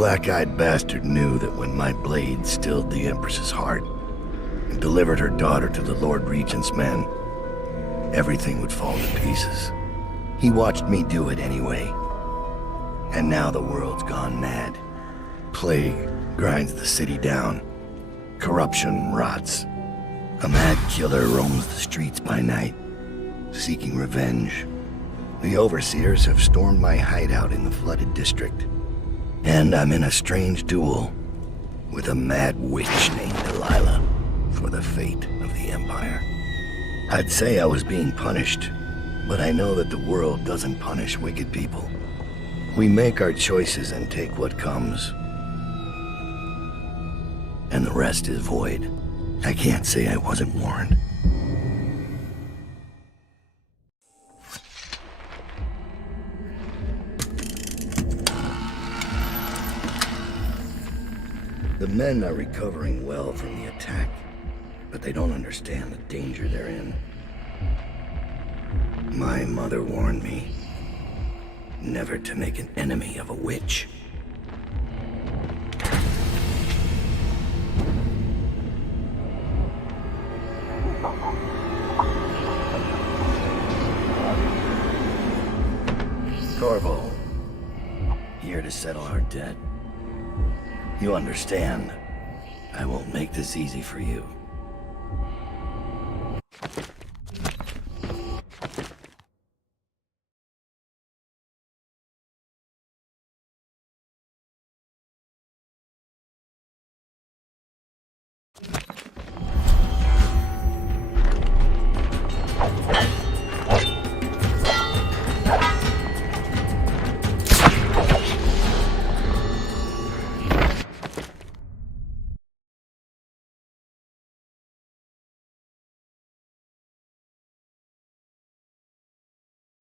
black-eyed bastard knew that when my blade stilled the Empress's heart and delivered her daughter to the Lord Regent's men, everything would fall to pieces. He watched me do it anyway. And now the world's gone mad. Plague grinds the city down. Corruption rots. A mad killer roams the streets by night, seeking revenge. The overseers have stormed my hideout in the flooded district. And I'm in a strange duel with a mad witch named Delilah for the fate of the Empire. I'd say I was being punished, but I know that the world doesn't punish wicked people. We make our choices and take what comes. And the rest is void. I can't say I wasn't warned. The men are recovering well from the attack, but they don't understand the danger they're in. My mother warned me never to make an enemy of a witch. Corvo, here to settle our debt. You understand, I won't make this easy for you.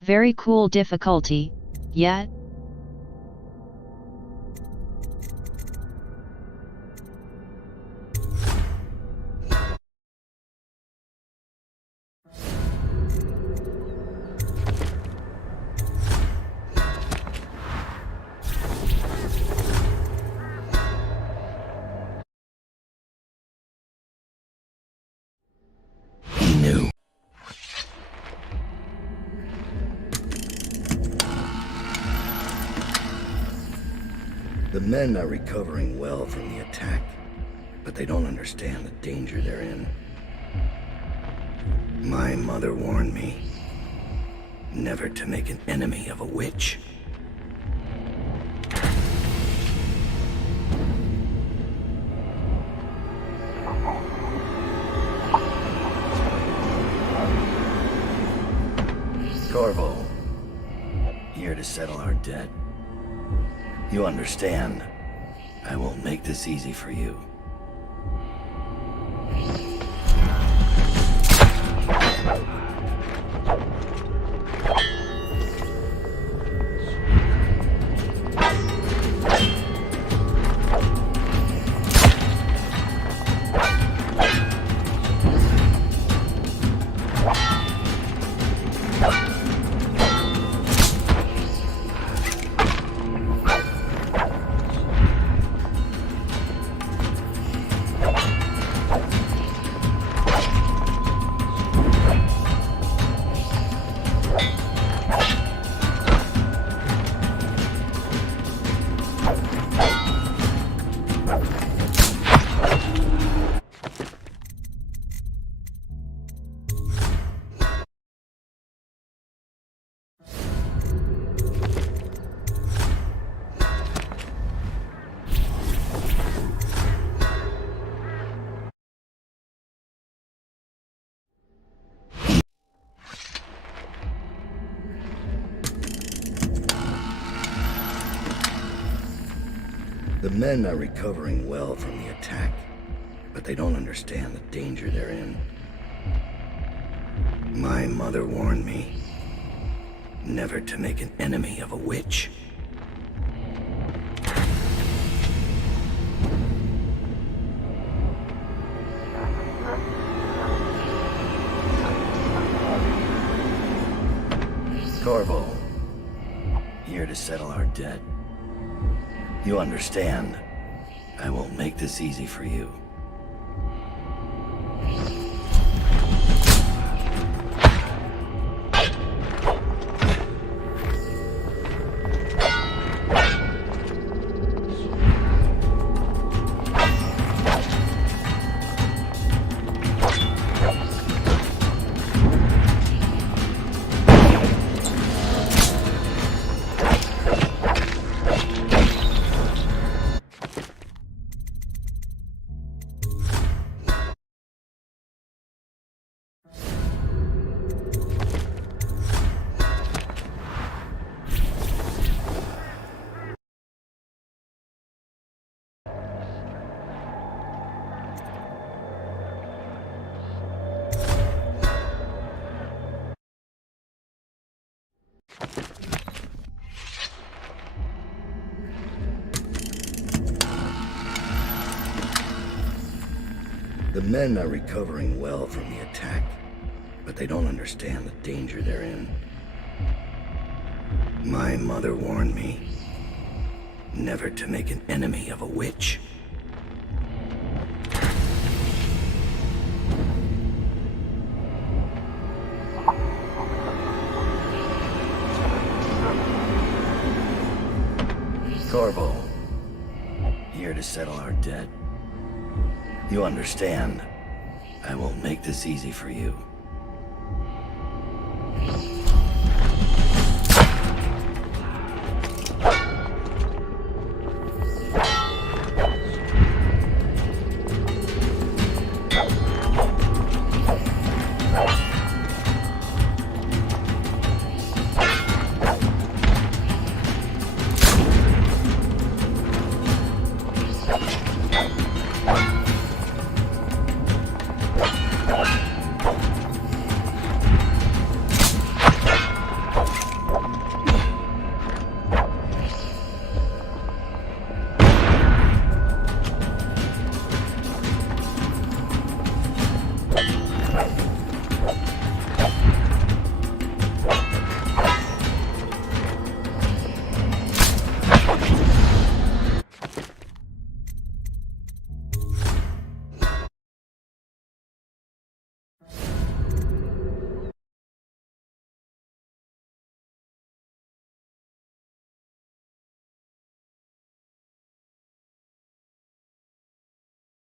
Very cool difficulty, yet? He knew. The men are recovering well from the attack, but they don't understand the danger they're in. My mother warned me never to make an enemy of a witch. Corvo, here to settle our debt. You understand, I won't make this easy for you. The men are recovering well from the attack, but they don't understand the danger they're in. My mother warned me never to make an enemy of a witch. Corvo, here to settle our debt. You understand. I won't make this easy for you. The men are recovering well from the attack, but they don't understand the danger they're in. My mother warned me never to make an enemy of a witch. Corvo, here to settle our debt. You understand. I won't make this easy for you.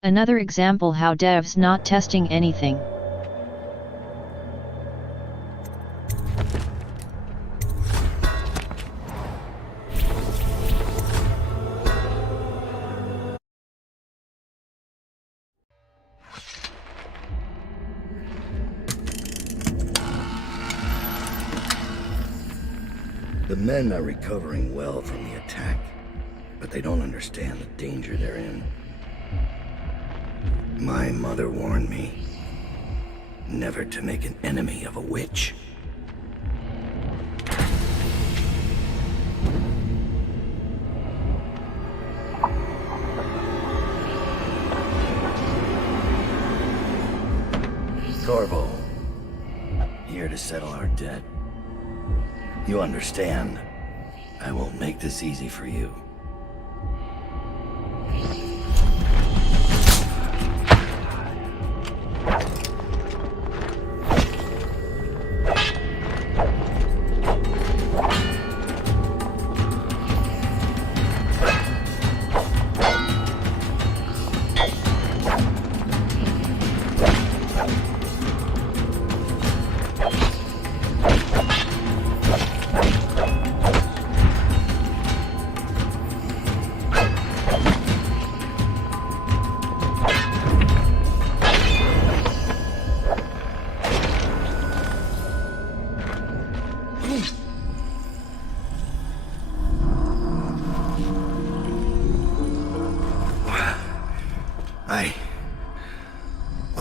Another example how devs not testing anything. The men are recovering well from the attack, but they don't understand the danger they're in. My mother warned me never to make an enemy of a witch. Corvo, here to settle our debt. You understand. I won't make this easy for you.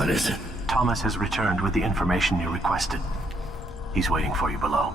What is it? Thomas has returned with the information you requested. He's waiting for you below.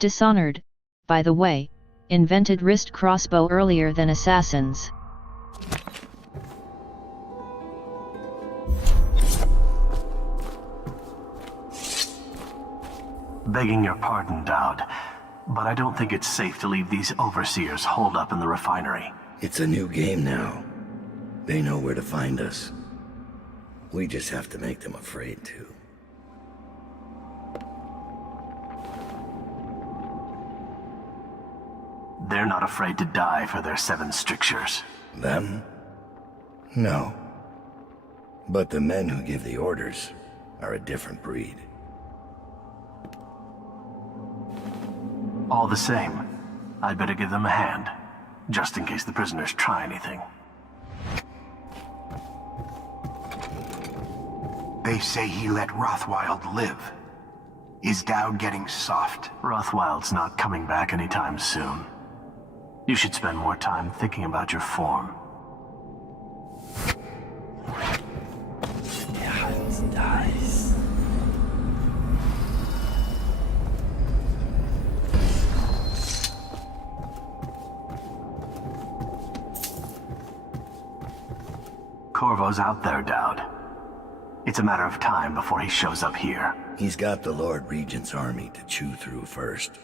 Dishonored, by the way, invented wrist crossbow earlier than assassins. Begging your pardon, Dowd, but I don't think it's safe to leave these overseers holed up in the refinery. It's a new game now. They know where to find us. We just have to make them afraid to. They're not afraid to die for their 7 strictures. Them? No. But the men who give the orders are a different breed. All the same, I'd better give them a hand, just in case the prisoners try anything. They say he let Rothwild live. Is Dowd getting soft? Rothwild's not coming back anytime soon. You should spend more time thinking about your form. Dice. Corvo's out there, Dowd. It's a matter of time before he shows up here. He's got the Lord Regent's army to chew through first.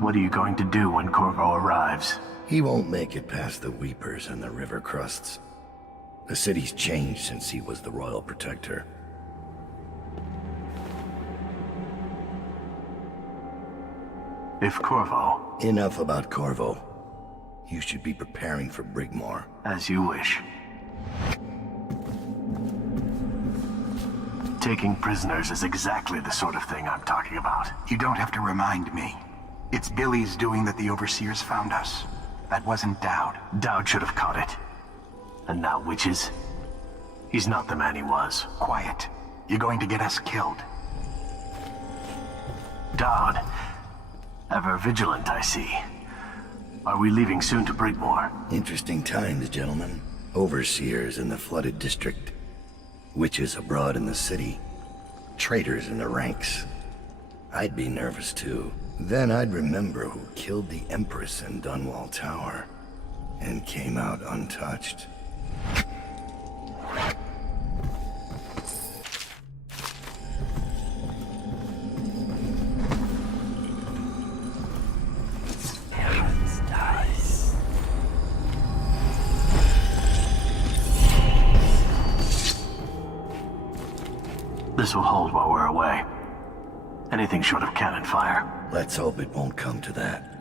What are you going to do when Corvo arrives? He won't make it past the Weepers and the river crusts. The city's changed since he was the royal protector. If Corvo... Enough about Corvo. You should be preparing for Brigmore. As you wish. Taking prisoners is exactly the sort of thing I'm talking about. You don't have to remind me. It's Billy's doing that the Overseers found us. That wasn't Dowd. Dowd should have caught it. And now witches? He's not the man he was. Quiet. You're going to get us killed. Dowd. Ever vigilant, I see. Are we leaving soon to Brigmore? Interesting times, gentlemen. Overseers in the flooded district. Witches abroad in the city. Traitors in the ranks. I'd be nervous too. Then I'd remember who killed the Empress in Dunwall Tower. And came out untouched. This will hold while we're away. Anything short of cannon fire. Let's hope it won't come to that.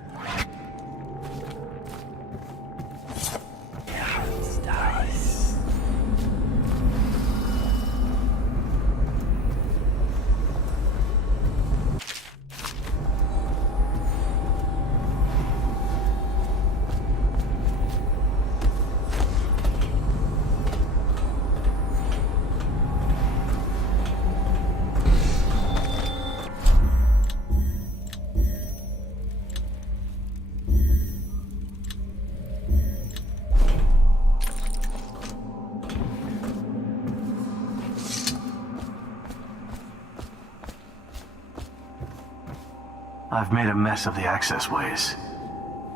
I've made a mess of the access ways,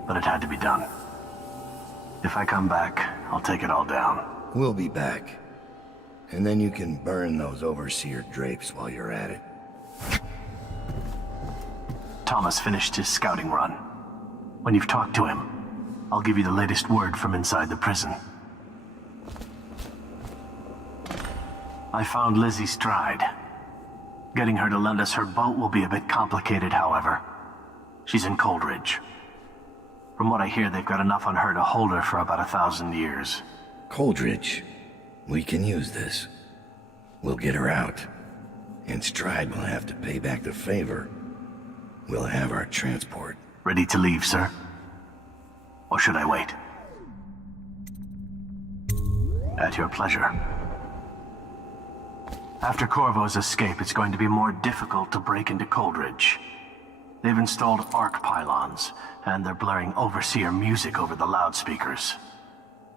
but it had to be done. If I come back, I'll take it all down. We'll be back. And then you can burn those overseer drapes while you're at it. Thomas finished his scouting run. When you've talked to him, I'll give you the latest word from inside the prison. I found Lizzie Stride. Getting her to lend us her boat will be a bit complicated, however. She's in Coldridge. From what I hear, they've got enough on her to hold her for about 1,000 years. Coldridge. We can use this. We'll get her out. And Stride will have to pay back the favor. We'll have our transport. Ready to leave, sir? Or should I wait? At your pleasure. After Corvo's escape, it's going to be more difficult to break into Coldridge. They've installed arc pylons, and they're blaring Overseer music over the loudspeakers.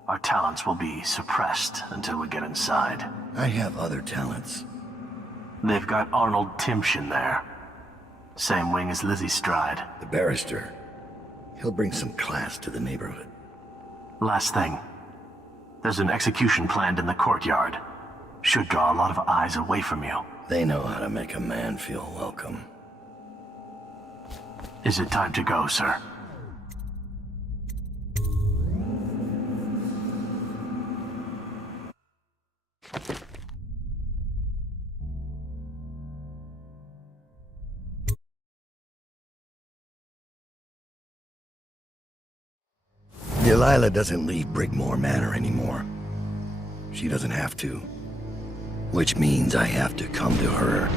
Our talents will be suppressed until we get inside. I have other talents. They've got Arnold Timshin there. Same wing as Lizzie Stride. The barrister. He'll bring some class to the neighborhood. Last thing. There's an execution planned in the courtyard. Should draw a lot of eyes away from you. They know how to make a man feel welcome. Is it time to go, sir? Delilah doesn't leave Brigmore Manor anymore. She doesn't have to. Which means I have to come to her.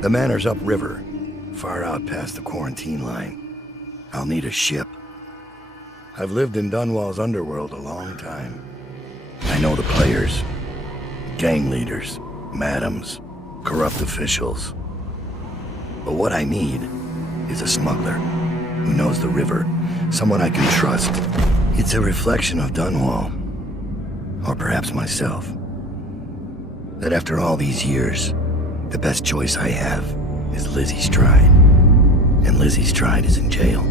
The manor's upriver, far out past the quarantine line. I'll need a ship. I've lived in Dunwall's underworld a long time. I know the players. Gang leaders, madams, corrupt officials. But what I need is a smuggler who knows the river, someone I can trust. It's a reflection of Dunwall, or perhaps myself, that after all these years, the best choice I have is Lizzie Stride. And Lizzie Stride is in jail.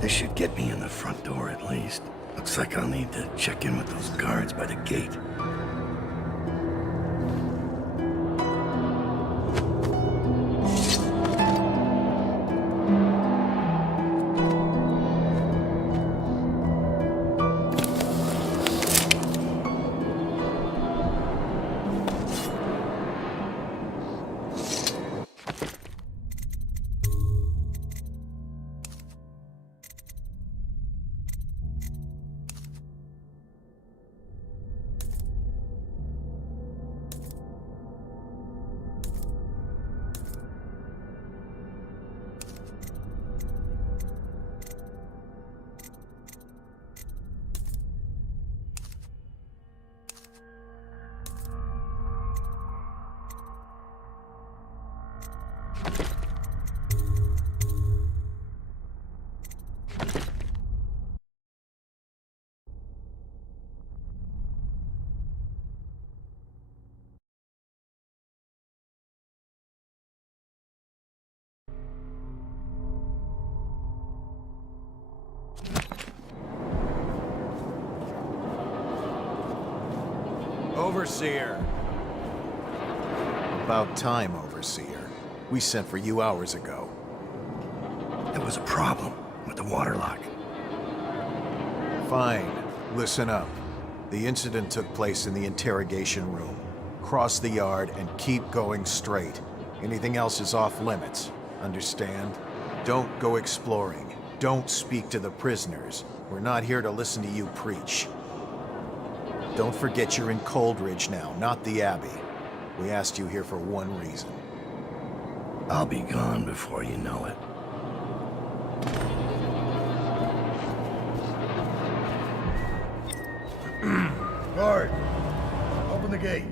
This should get me in the front door at least. Looks like I'll need to check in with those guards by the gate. Overseer. About time, Overseer. We sent for you hours ago. There was a problem with the water lock. Fine. Listen up. The incident took place in the interrogation room. Cross the yard and keep going straight. Anything else is off limits. Understand? Don't go exploring. Don't speak to the prisoners. We're not here to listen to you preach. Don't forget you're in Coldridge now, not the Abbey. We asked you here for one reason. I'll be gone before you know it. Guard! Open the gate.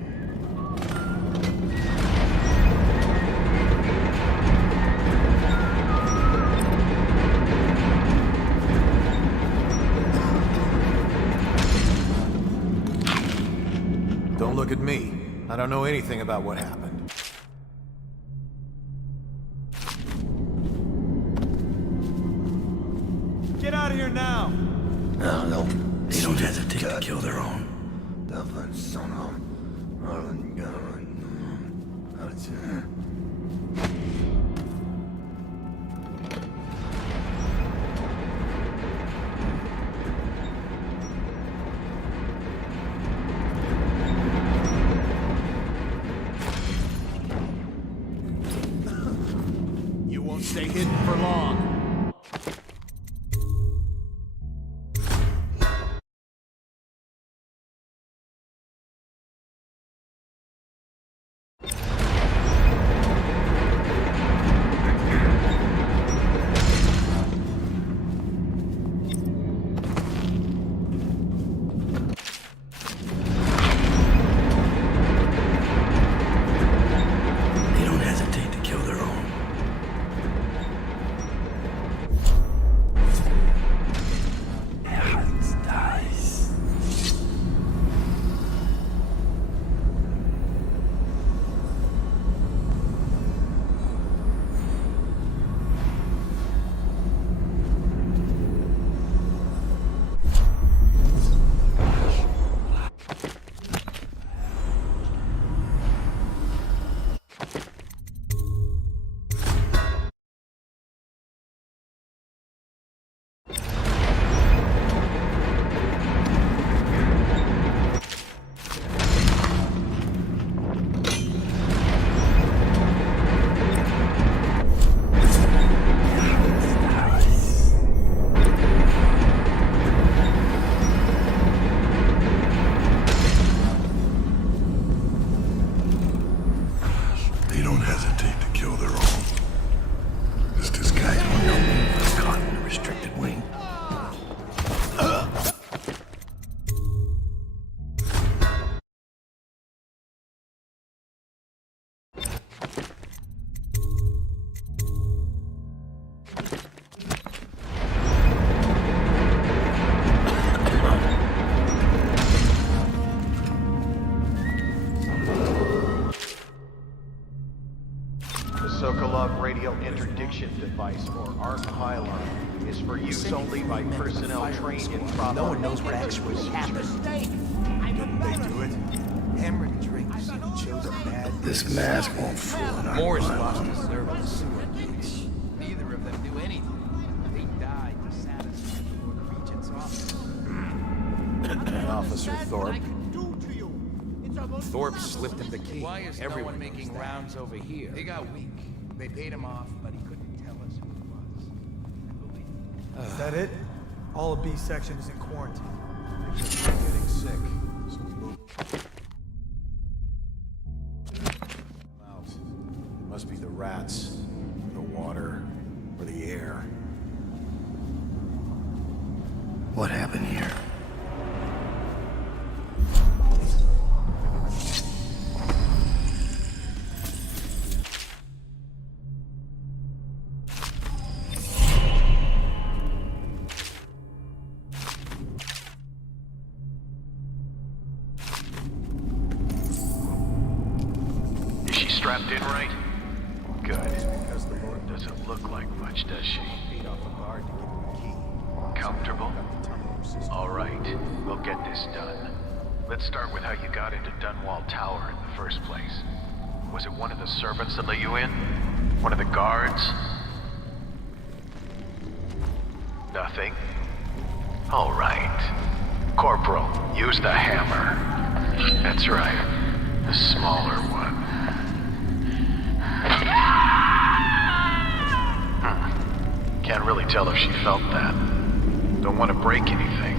Don't look at me. I don't know anything about what happened. Get out of here now! No, They don't hesitate to kill their own. You won't stay hidden for long. They don't hesitate to kill their own. They don't hesitate to kill their own. This disguise will help me if I'm caught in a restricted wing. The Sokolov radial interdiction device, or ARC pylon, is for use only by personnel trained in proper. No one knows what actually happened. Didn't they do it? Hammered drinks. Chose a bad. This mask won't fool an Morris arc lost pylon. his server the sewer gates. Neither of them knew anything. They died to satisfy the Lord Regent's office. Officer Thorpe. Thorpe slipped him the key. Why is Everyone no one knows making that. rounds over here? They got weak. They paid him off, but he couldn't tell us who it was. I believe. Is that it? All of B section is in quarantine. Getting sick. So we move out. It must be the rats, the water, or the air. What happened here? Is she strapped in right? Good. Because the Lord Doesn't look like much, does she? paid off a guard to give him a key. Comfortable? Got the tunnel system. All right, we'll get this done. Let's start with how you got into Dunwall Tower in the first place. Was it one of the servants that let you in? One of the guards? Nothing? All right. Corporal, use the hammer. That's right. The smaller one. Can't really tell if she felt that. Don't want to break anything.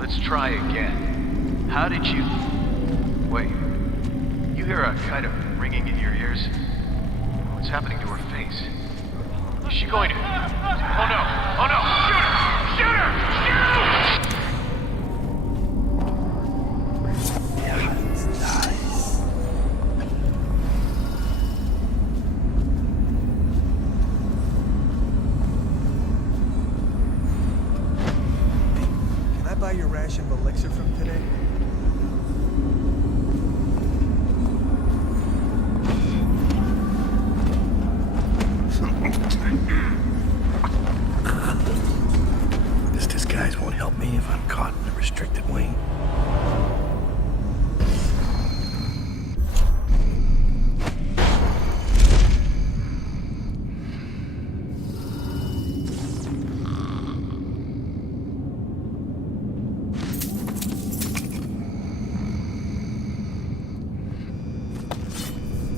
Let's try again. How did you... Wait. You hear a kind of ringing in your ears? What's happening to her face? Is she going to... Oh no! Oh no! Shoot her! Shoot her! Shoot! Can I buy your ration of elixir from today? This disguise guys won't help me if I'm caught in a restricted wing.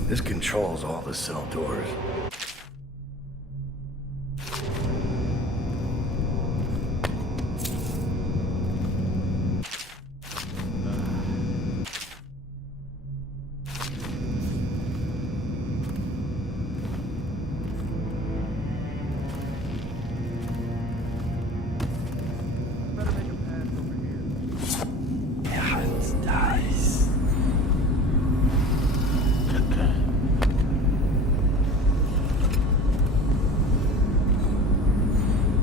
This controls all the cell doors. Better make a path over here.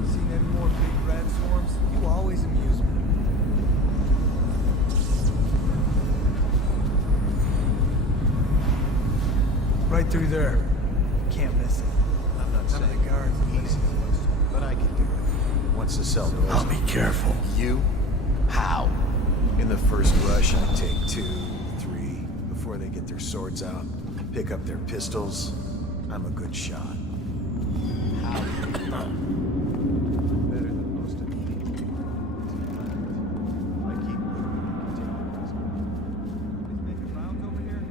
Seen any more big rat swarms? You always amuse me. Right through there. Can't miss it. I'm not None of saying the guards are easy, but I can do it. Once the cell doors I'll be careful. You? How? In the first rush, I take 2, 3, before they get their swords out, pick up their pistols. I'm a good shot. How? Better than most of them. I keep moving, taking risks. He's making rounds over here?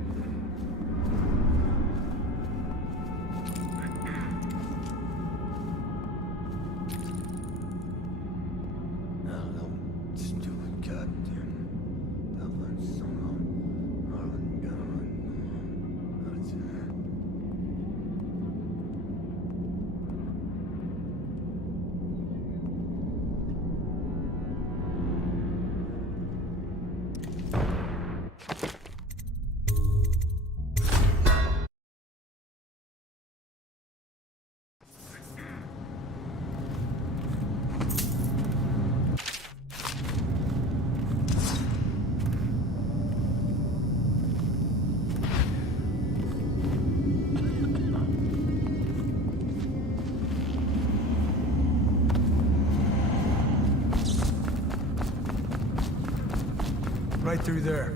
Right through there.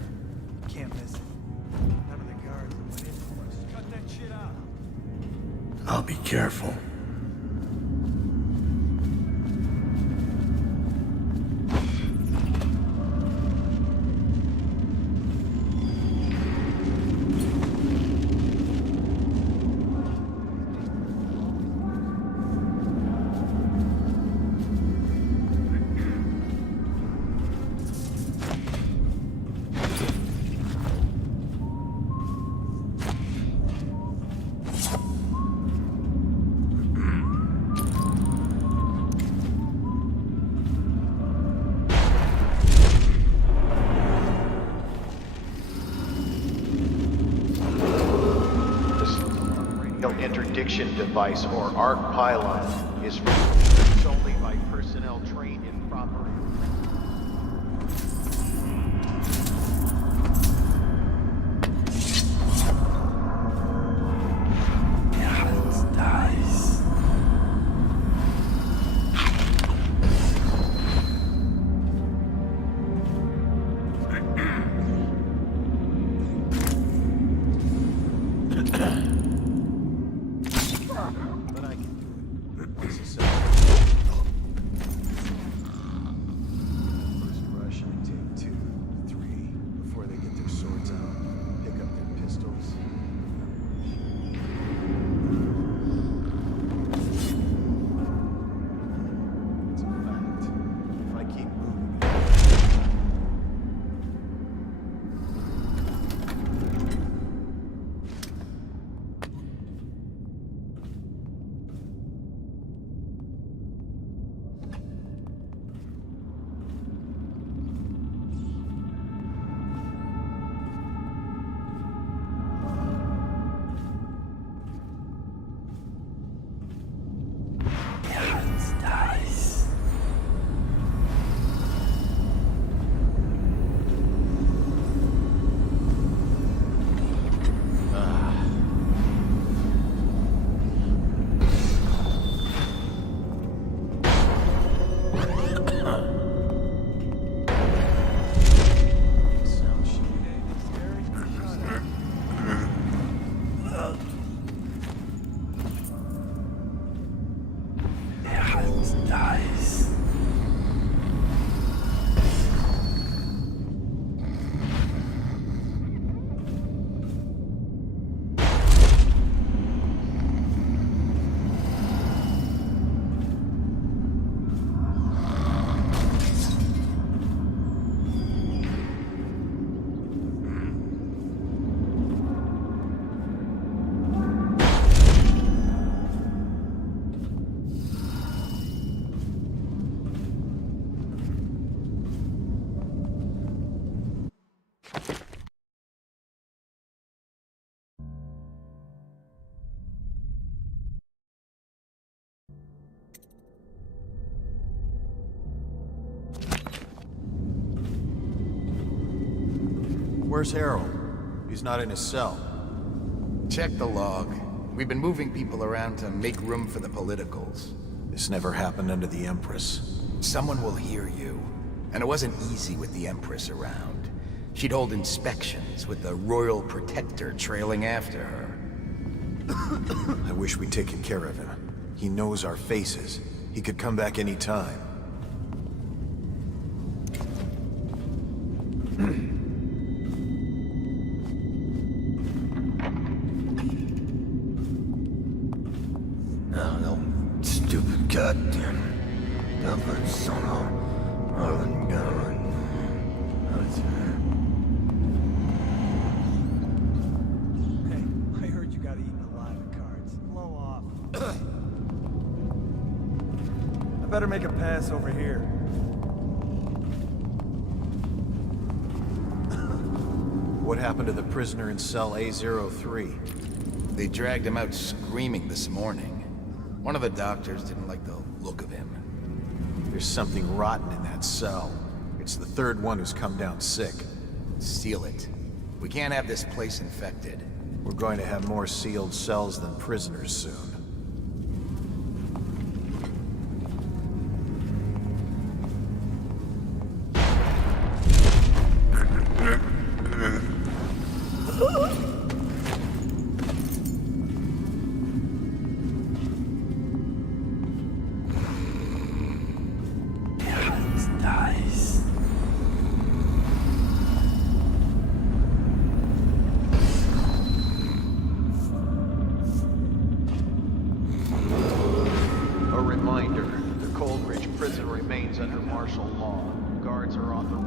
Can't miss it. None of the guards that went in for us. Cut that shit out. I'll be careful. Interdiction device or arc pylon is for use only by personnel trained in proper. But I can do it. Once the cell Where's Harold? He's not in his cell. Check the log. We've been moving people around to make room for the politicals. This never happened under the Empress. Someone will hear you. And it wasn't easy with the Empress around. She'd hold inspections with the Royal Protector trailing after her. I wish we'd taken care of him. He knows our faces. He could come back any time. Oh, no. Stupid goddamn. Dublin son Ireland going. Hey, I heard you got eaten alive at cards. Blow off. I better make a pass over here. What happened to the prisoner in cell A03? They dragged him out screaming this morning. One of the doctors didn't like the look of him. There's something rotten in that cell. It's the third one who's come down sick. Seal it. We can't have this place infected. We're going to have more sealed cells than prisoners soon. A reminder, the Coldridge prison remains under martial law. Guards are on the...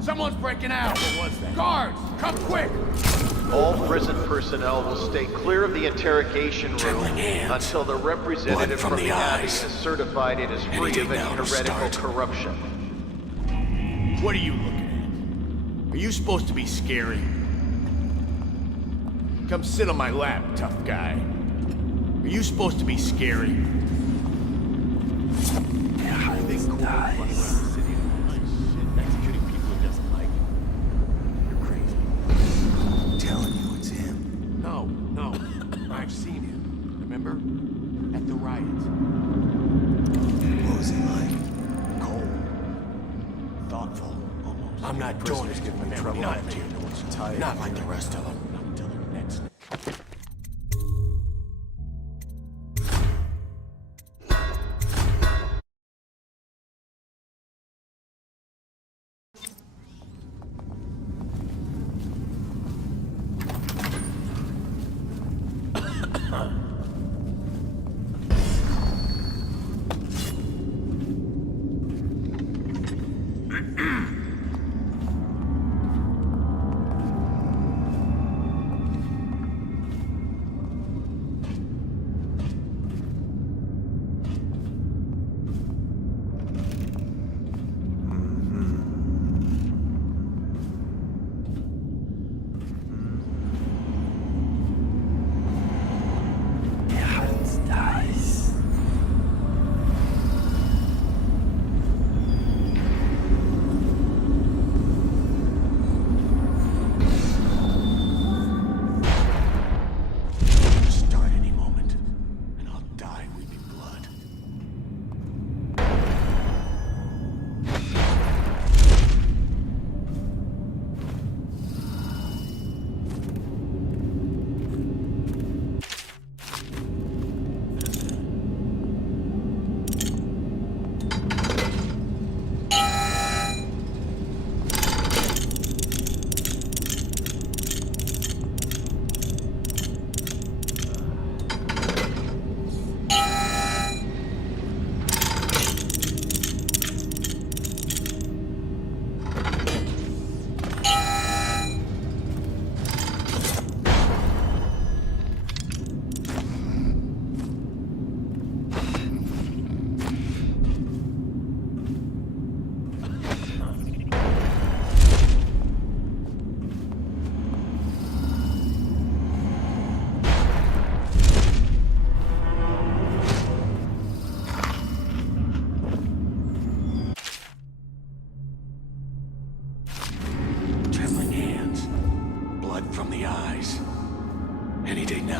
Someone's breaking out! What was that? Guards! Come quick! All prison personnel will stay clear of the interrogation room until the representative from the Abbey has certified it is free of any heretical corruption. What are you looking at? Are you supposed to be scary? Come sit on my lap, tough guy. Are you supposed to be scary? I've seen him. Remember? At the riots. What was he like? Cold. Thoughtful. Almost. I'm not doing it. Give him trouble. Not like the rest of them. Until the next.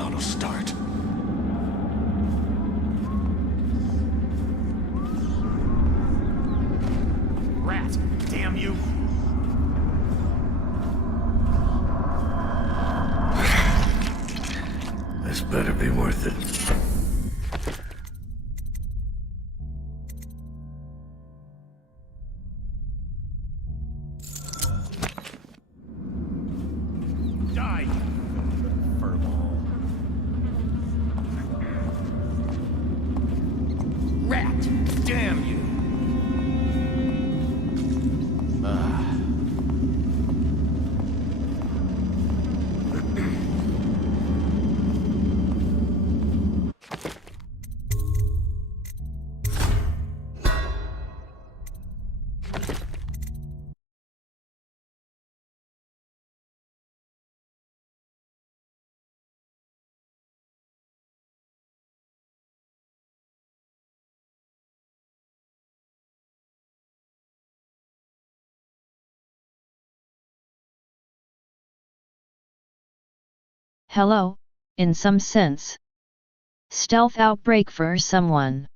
countdown will start. Rat! Damn you! This better be worth it. Die! Furball. Rat! Damn you! Hello, in some sense. Stealth outbreak for someone.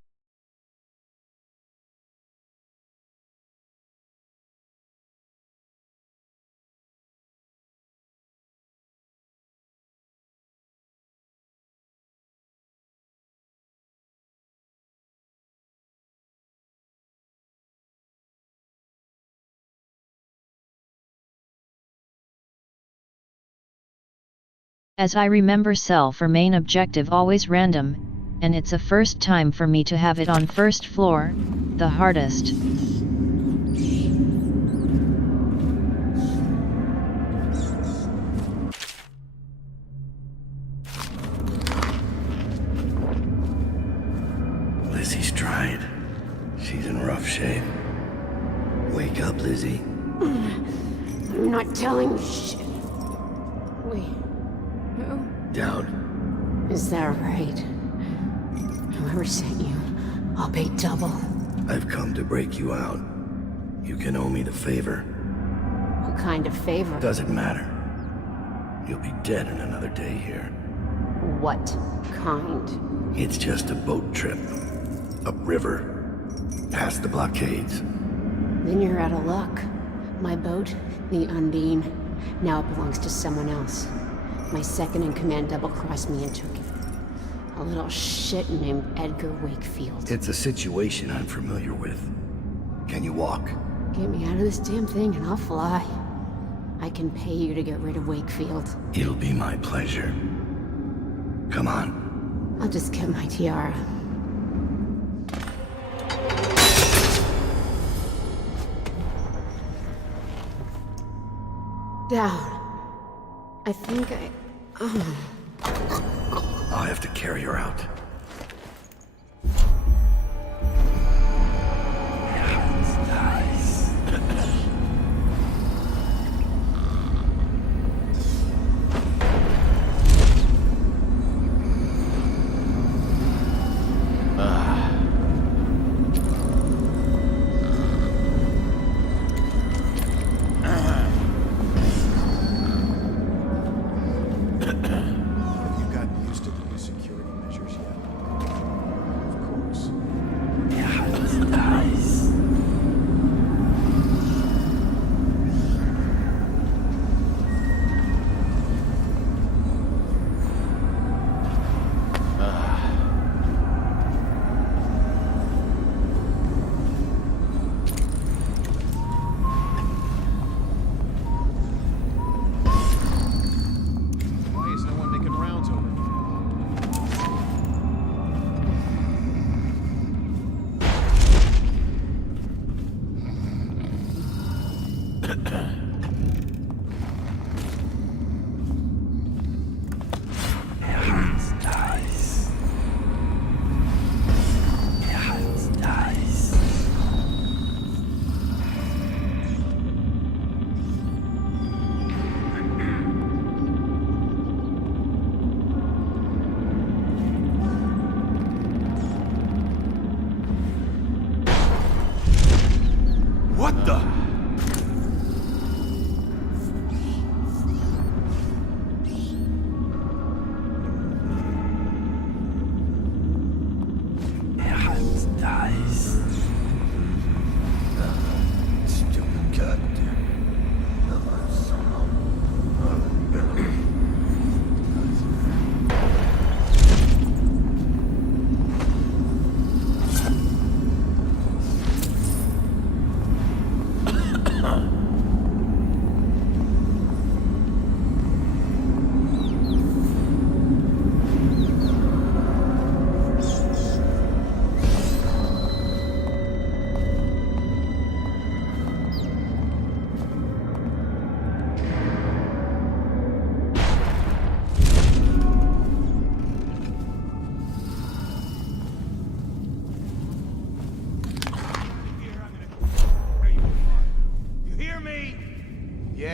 As I remember self or main objective always random, and it's a first time for me to have it on first floor, the hardest. Lizzie's tried. She's in rough shape. Wake up, Lizzie. I'm not telling you shit. Wait. Who? Down. Is that right? Whoever sent you, I'll pay double. I've come to break you out. You can owe me the favor. What kind of favor? Doesn't matter. You'll be dead in another day here. What kind? It's just a boat trip. Upriver. Past the blockades. Then you're out of luck. My boat, the Undine, now belongs to someone else. My second-in-command double-crossed me and took it. A little shit named Edgar Wakefield. It's a situation I'm familiar with. Can you walk? Get me out of this damn thing and I'll fly. I can pay you to get rid of Wakefield. It'll be my pleasure. Come on. I'll just get my tiara. Down. I think I... I'll have to carry her out. Have you gotten used to the new security measures yet?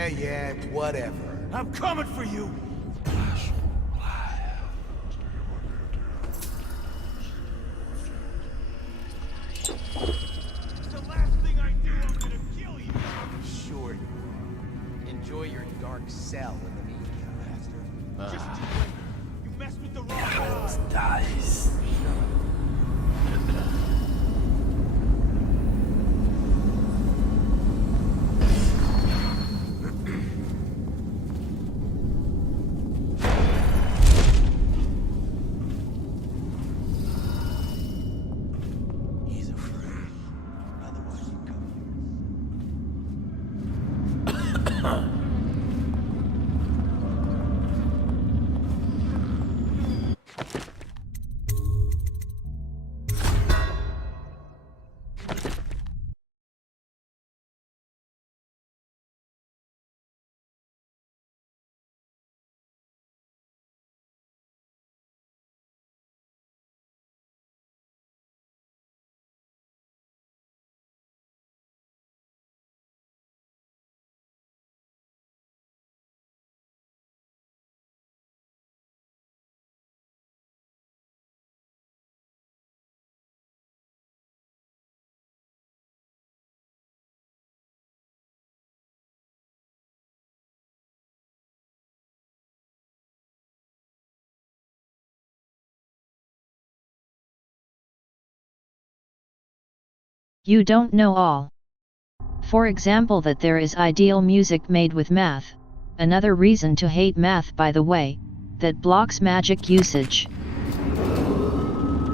Yeah, whatever. I'm coming for you! The last thing I do, I'm gonna kill you! Sure you are. Enjoy your dark cell in the meantime. Just too late. You messed with the wrong guy. Dies. He's afraid. Otherwise he'd come here. You don't know all. For example, that there is ideal music made with math. Another reason to hate math, by the way, that blocks magic usage.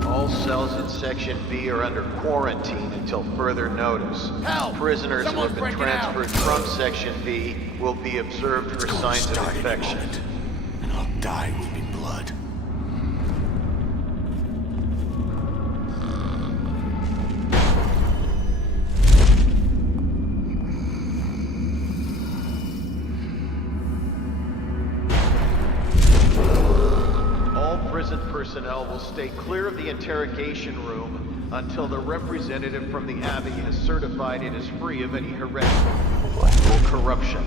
All cells in Section B are under quarantine until further notice. Help! Prisoners who Someone's have been breaking out! transferred from Section B will be observed for signs of infection. And I'll die with me blood. All prison personnel will stay clear of the interrogation room until the representative from the Abbey has certified it is free of any heretical corruption.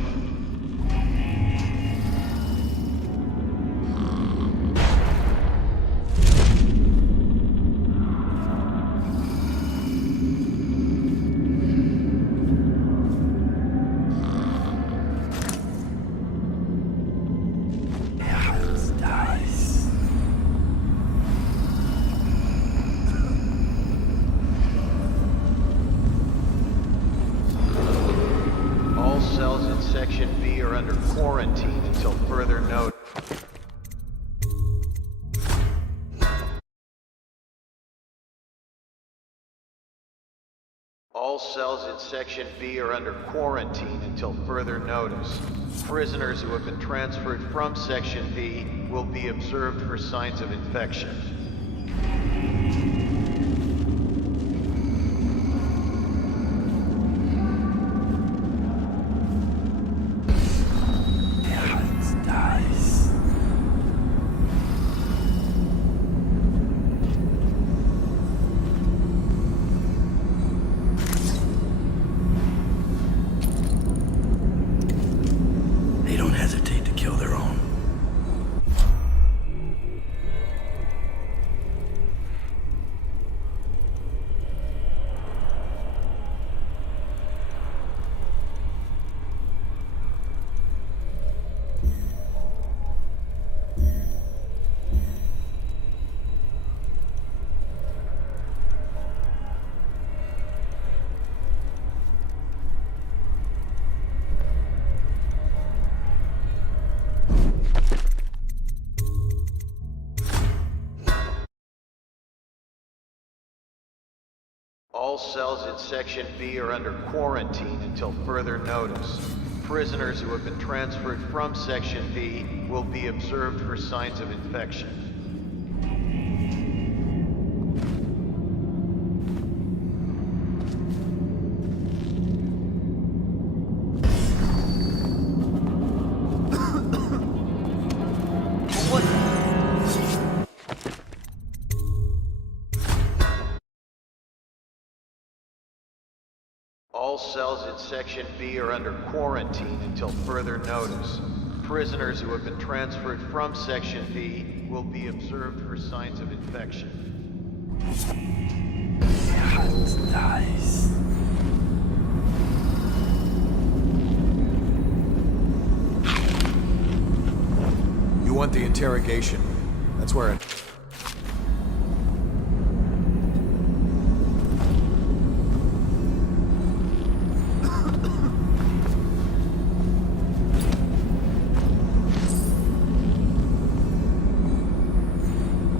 All cells in Section B are under quarantine until further notice. All cells in Section B are under quarantine until further notice. Prisoners who have been transferred from Section B will be observed for signs of infection. They don't hesitate to kill their own. All cells in Section B are under quarantine until further notice. Prisoners who have been transferred from Section B will be observed for signs of infection. All cells in Section B are under quarantine until further notice. Prisoners who have been transferred from Section B will be observed for signs of infection. Nice. You want the interrogation? That's where it...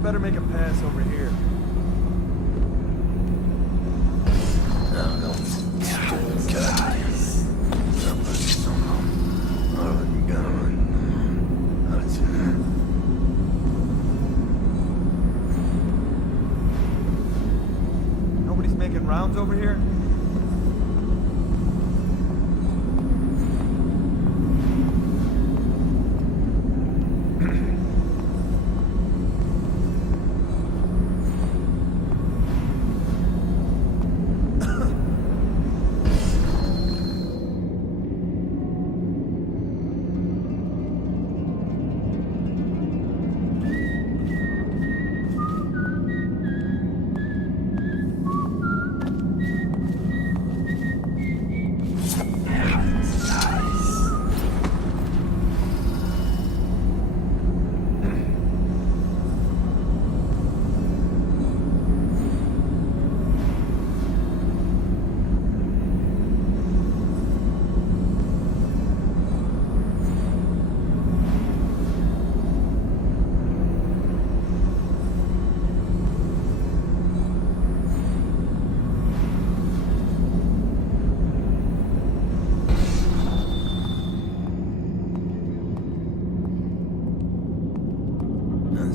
Better make a pass over here. Nobody's making rounds over here?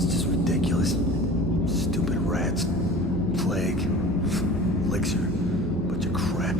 It's just ridiculous. Stupid rats. Plague. Elixir. Bunch of crap.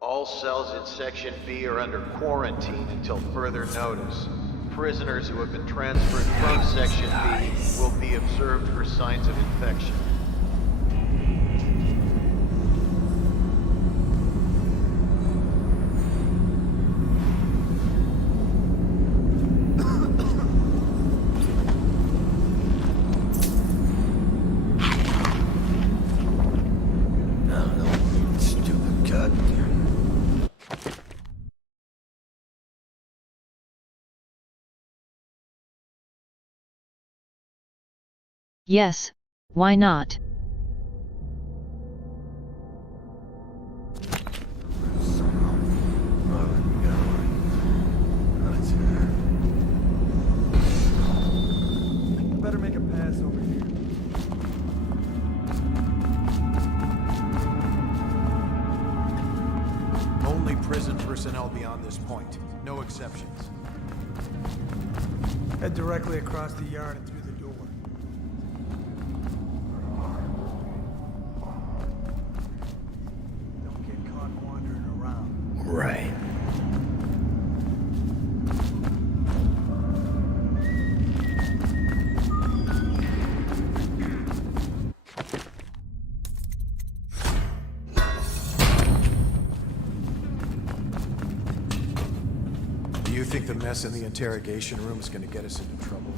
All cells in Section B are under quarantine until further notice. Prisoners who have been transferred from Section B will be observed for signs of infection. Yes, why not? better make a pass over here. Only prison personnel beyond this point. No exceptions. Head directly across the yard and through the door. Don't get caught wandering around. Right. Do you think the mess in the interrogation room is going to get us into trouble?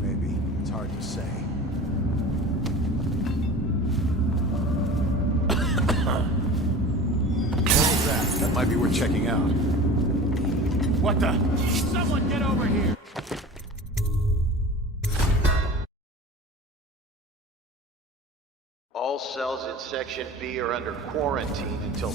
Maybe. It's hard to say. What was that? That might be worth checking out. What the? Someone get over here! All cells in Section B are under quarantine until...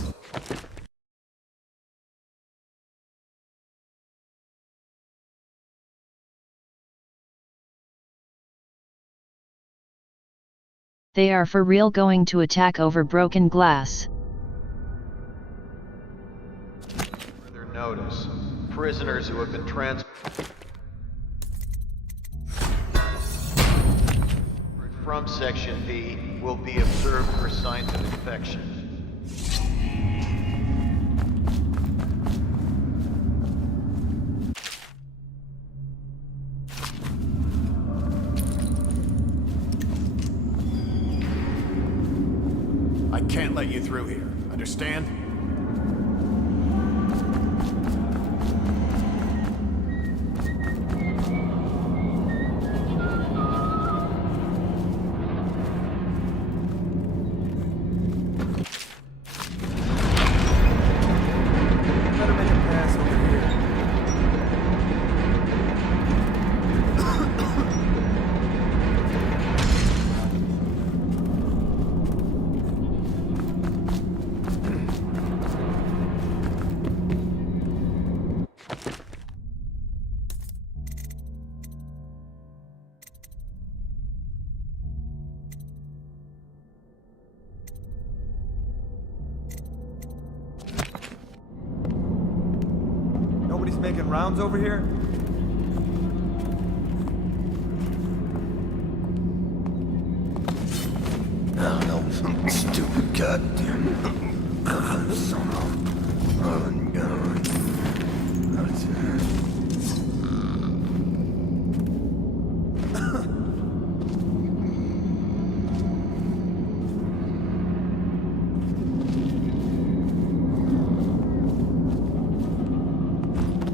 They are for real going to attack over broken glass. Further notice, prisoners who have been transferred from Section B will be observed for signs of infection. I can't let you through here. Understand? Better make a pass over here. Nobody's making rounds over here? Oh, no, some stupid goddamn son of a gun.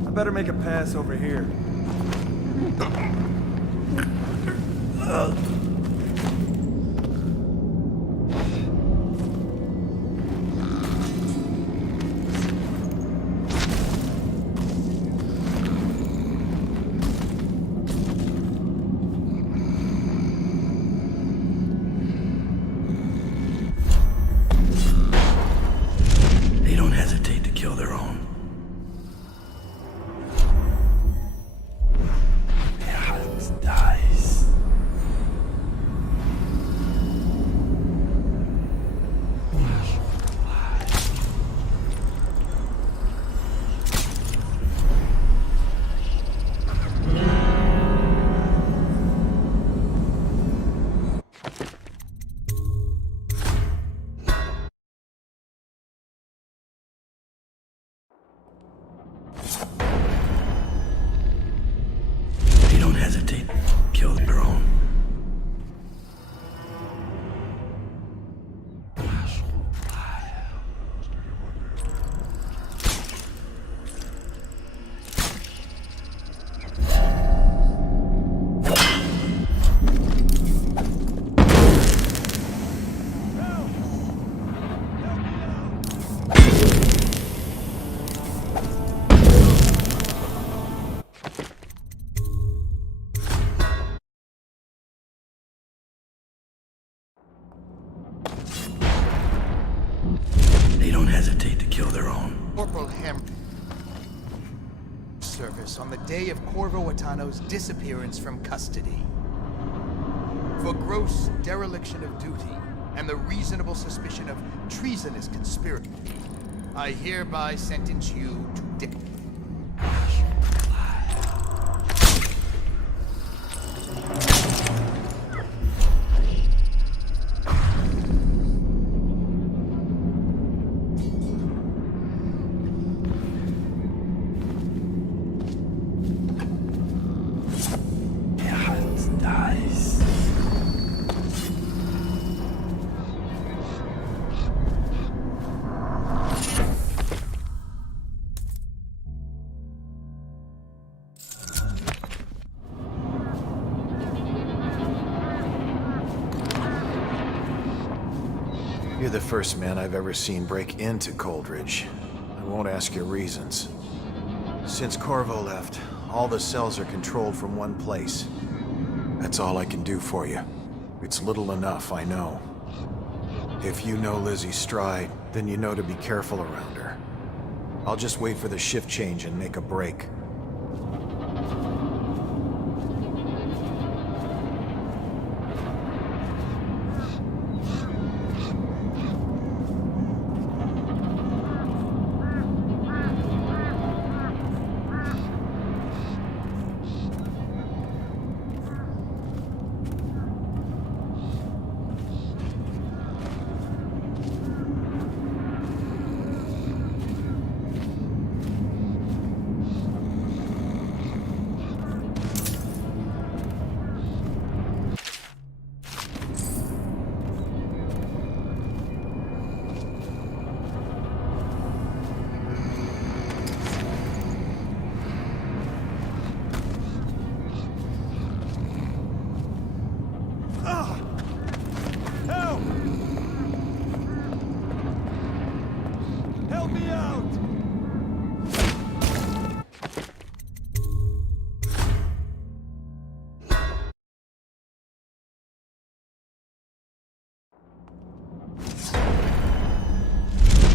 I better make a pass over here. They don't hesitate to kill their own. Their hearts dies. They don't hesitate to kill their own. They don't hesitate to kill their own. Corporal Ham... Service on the day of Corvo Atano's disappearance from custody. for gross dereliction of duty and the reasonable suspicion of treasonous conspiracy, I hereby sentence you to death. You're the first man I've ever seen break into Coldridge. I won't ask your reasons. Since Corvo left, all the cells are controlled from one place. That's all I can do for you. It's little enough, I know. If you know Lizzie Stride, then you know to be careful around her. I'll just wait for the shift change and make a break.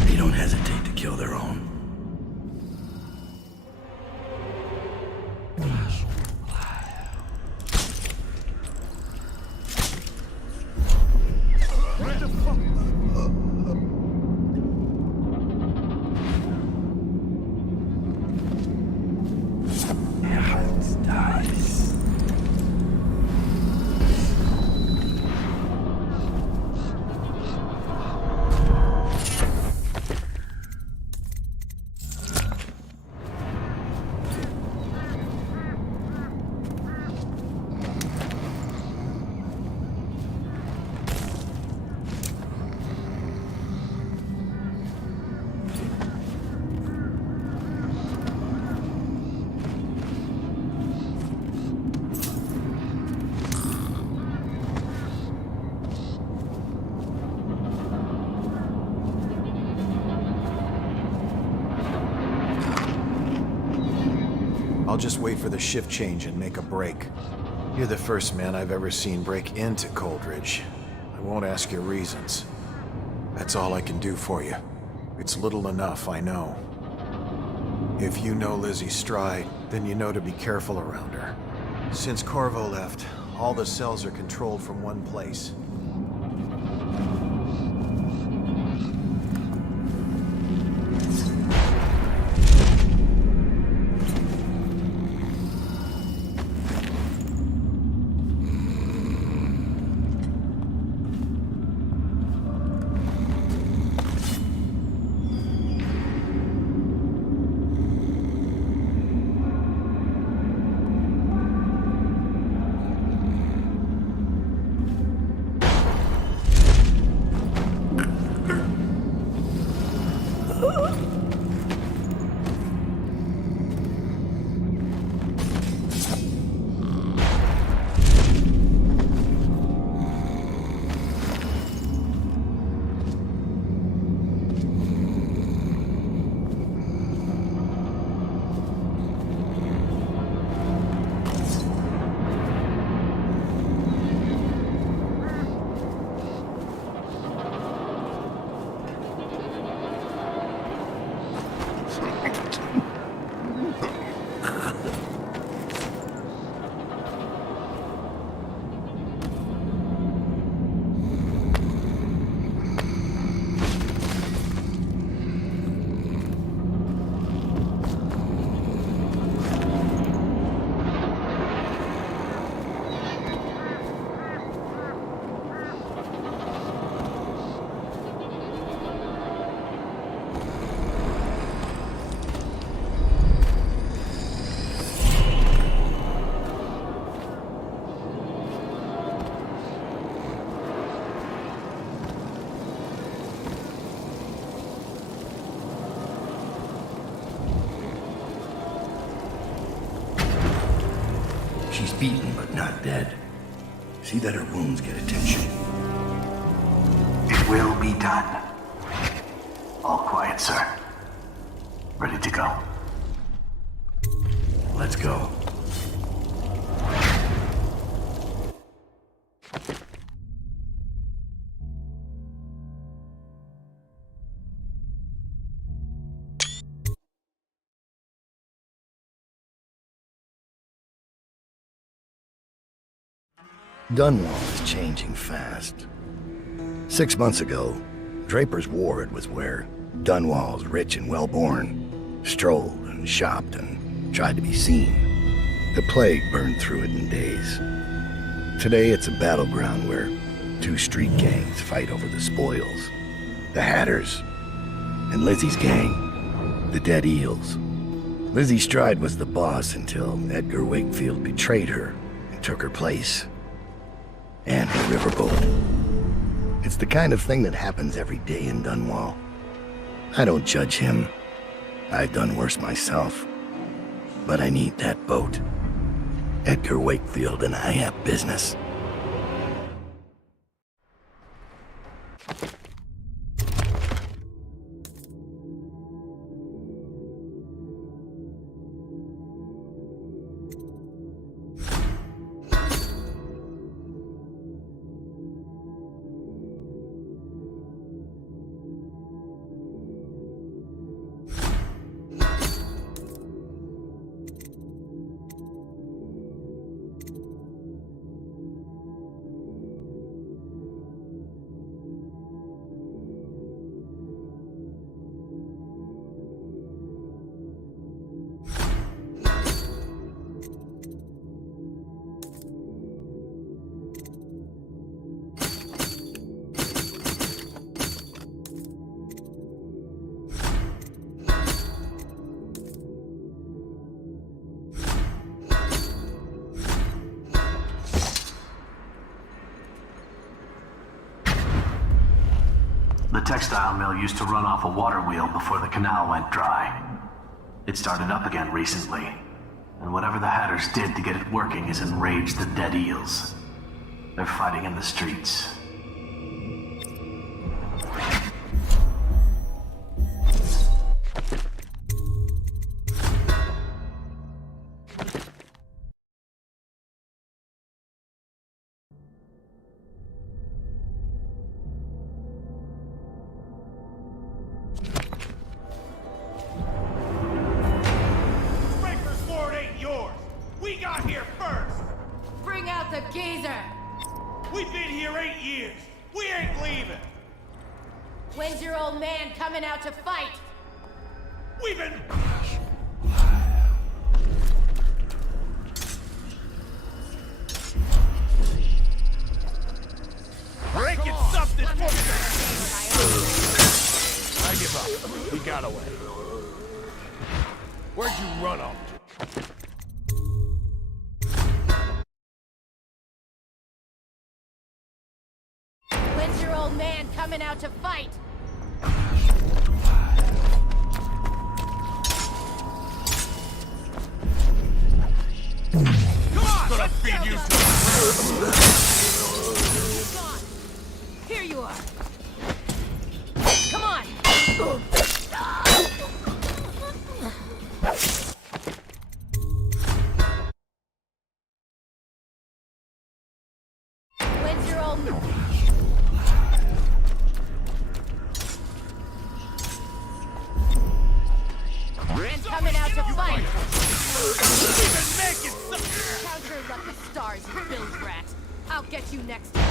They don't hesitate to kill their own. I'll just wait for the shift change and make a break. You're the first man I've ever seen break into Coldridge. I won't ask your reasons. That's all I can do for you. It's little enough, I know. If you know Lizzie Stride, then you know to be careful around her. Since Corvo left, all the cells are controlled from one place. beaten but not dead. See that her wounds get attention. It will be done. All quiet, sir. Ready to go. Let's go. Dunwall is changing fast. 6 months ago, Draper's Ward was where Dunwall's rich and well-born strolled and shopped and tried to be seen. The plague burned through it in days. Today it's a battleground where 2 street gangs fight over the spoils. The Hatters and Lizzie's gang, the Dead Eels. Lizzie Stride was the boss until Edgar Wakefield betrayed her and took her place. And her riverboat. It's the kind of thing that happens every day in Dunwall. I don't judge him. I've done worse myself. But I need that boat. Edgar Wakefield and I have business. The textile mill used to run off a water wheel before the canal went dry. It started up again recently, and whatever the Hatters did to get it working has enraged the Dead Eels. They're fighting in the streets. We've been here 8 years. We ain't leaving. When's your old man coming out to fight? We've been... breaking something for me. I give up. He got away. Where'd you run off to? When's your old man coming out to fight? Come on! Gonna feed you Gone. Here you are. Come on! When's your old man? Coming out to fight! Count your lucky stars, you bilge rat. I'll get you next time.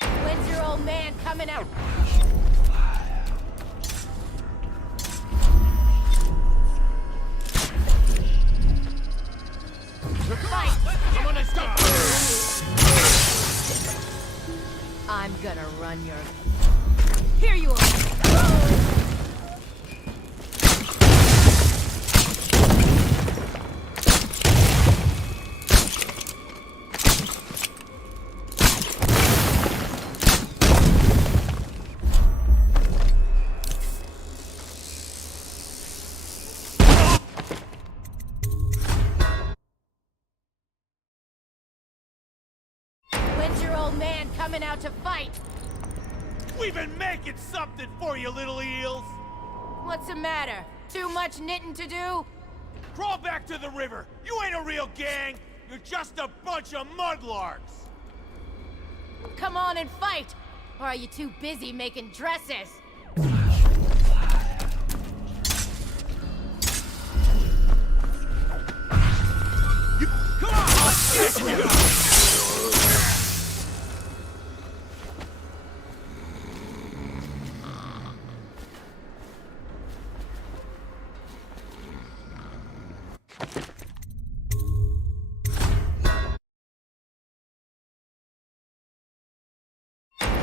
When's your old man coming out? Fight! I'm gonna stop. I'm gonna run your... Here you are! old man coming out to fight? We've been making something for you, little eels. What's the matter? Too much knitting to do? Crawl back to the river. You ain't a real gang. You're just a bunch of mudlarks. Come on and fight! Or are you too busy making dresses? Come on! Let's get you!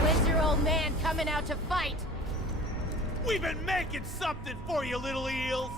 When's your old man coming out to fight? We've been making something for you, little eels.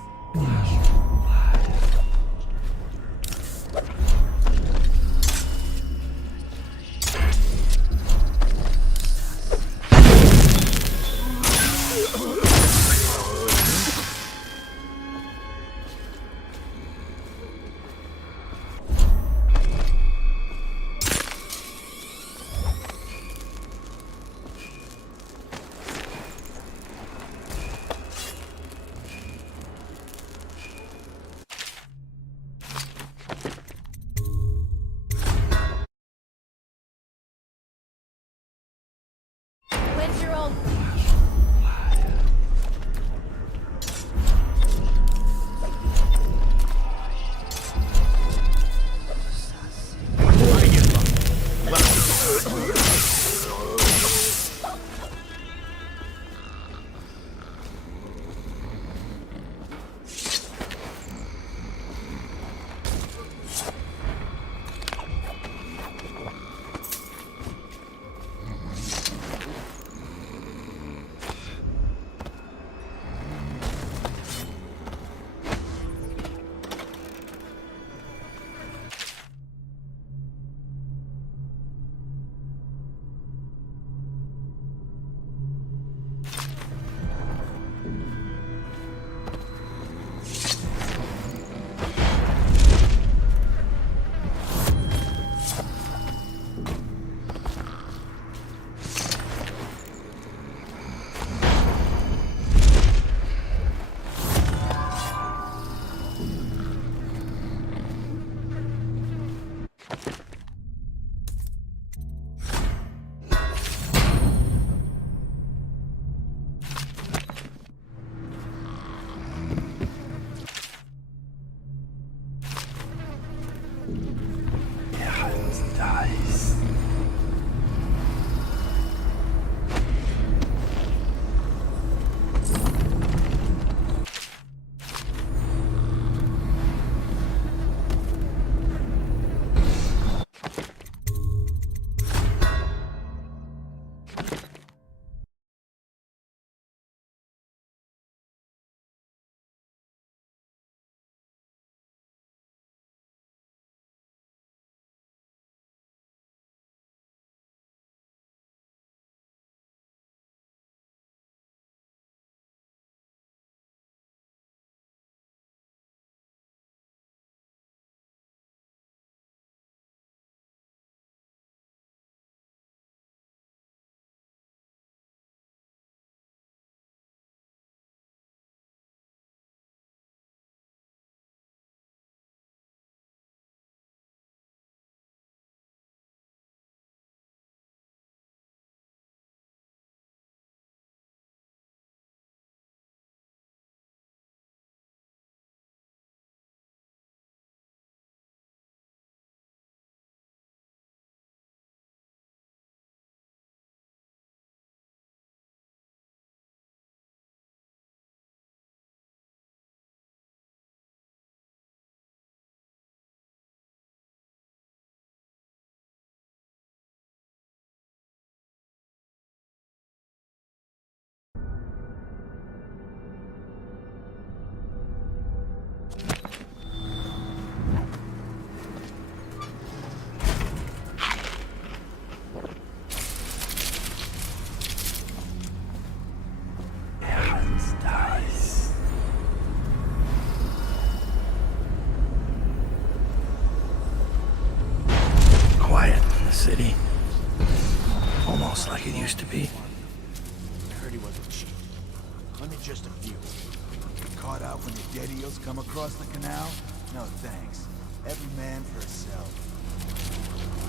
spaghettios come across the canal? No thanks. Every man for himself.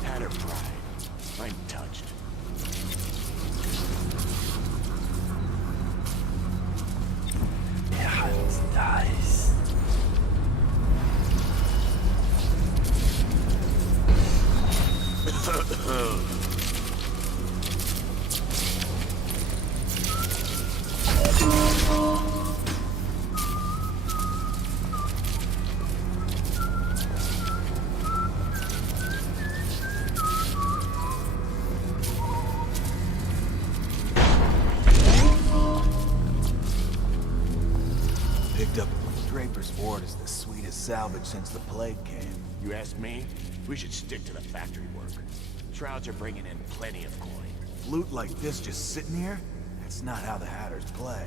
Hatter pride. I'm touched. Nice. Picked up Draper's Ward is the sweetest salvage since the plague came. You ask me? We should stick to the factory work. Shrouds are bringing in plenty of coin. Loot like this just sitting here? That's not how the Hatters play.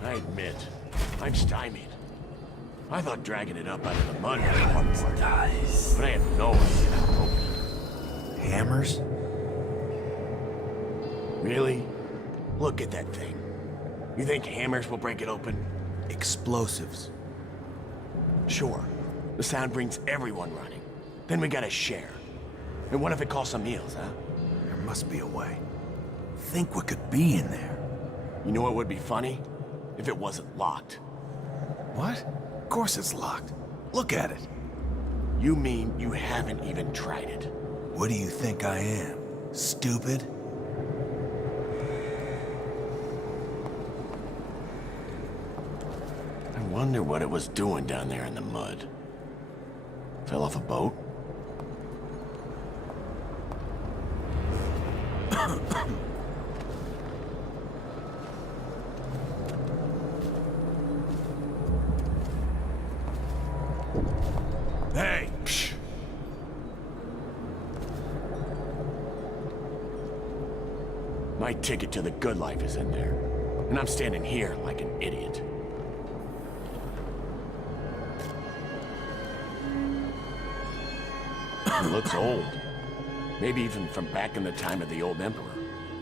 I admit, I'm stymied. I thought dragging it up out of the mud was one part, but I had no idea how to open it. Hammers? Really? Look at that thing. You think hammers will break it open? Explosives. Sure. The sound brings everyone running. Then we gotta share. And what if it calls some meals, huh? There must be a way. Think what could be in there. You know what would be funny? If it wasn't locked. What? Of course it's locked. Look at it. You mean you haven't even tried it? What do you think I am? Stupid? I wonder what it was doing down there in the mud. Fell off a boat? Hey! Psh. My ticket to the good life is in there. And I'm standing here like an idiot. It looks old. Maybe even from back in the time of the old Emperor.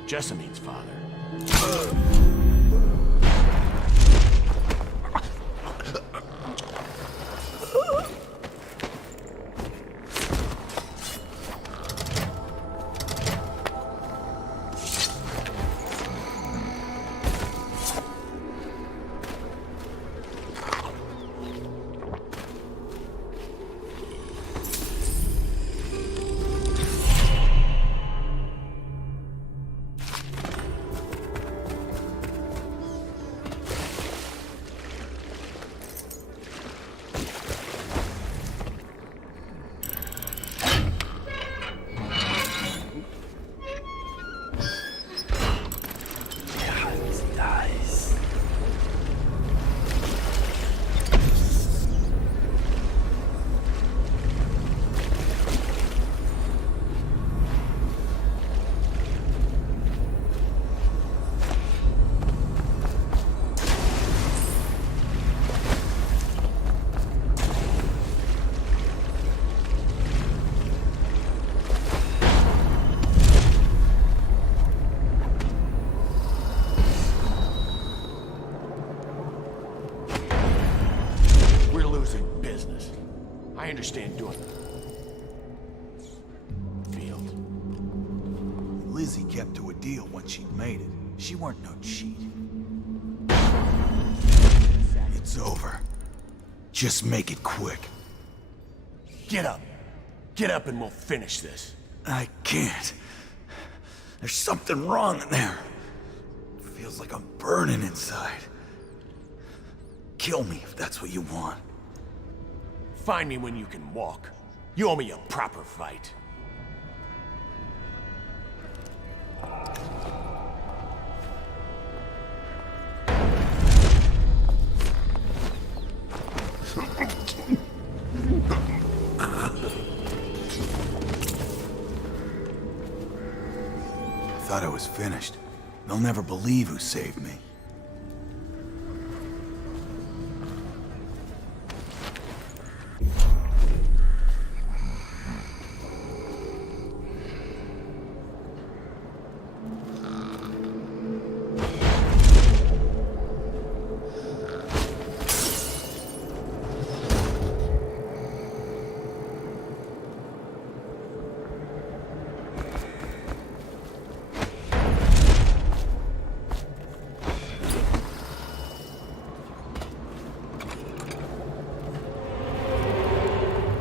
Jessamine's father. losing business. I understand doing field. Lizzie kept to a deal once she'd made it. She weren't no cheat. It's over. Just make it quick. Get up. Get up and we'll finish this. I can't. There's something wrong in there. Feels like I'm burning inside. Kill me if that's what you want. Find me when you can walk. You owe me a proper fight. Thought I was finished. They'll never believe who saved me.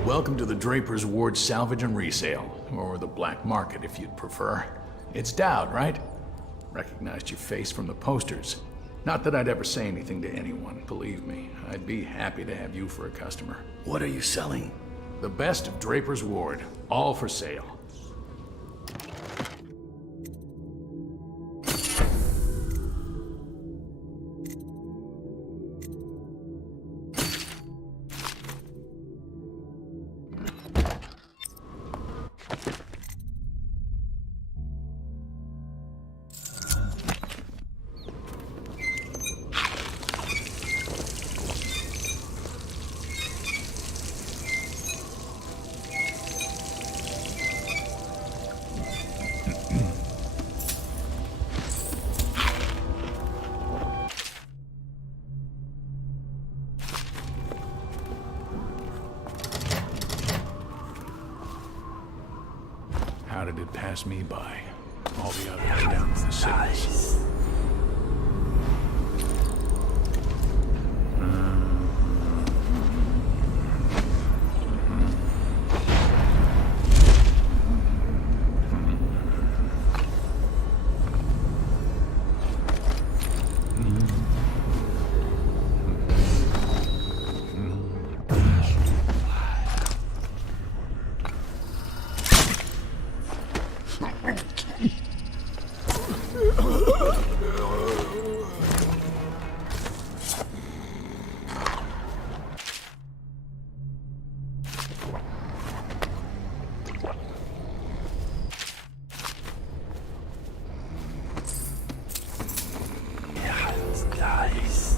Welcome to the Draper's Ward Salvage and Resale, or the Black Market if you'd prefer. It's Dowd, right? Recognized your face from the posters. Not that I'd ever say anything to anyone, believe me. I'd be happy to have you for a customer. What are you selling? The best of Draper's Ward, all for sale. How did it pass me by? All the others down the cities. Nice.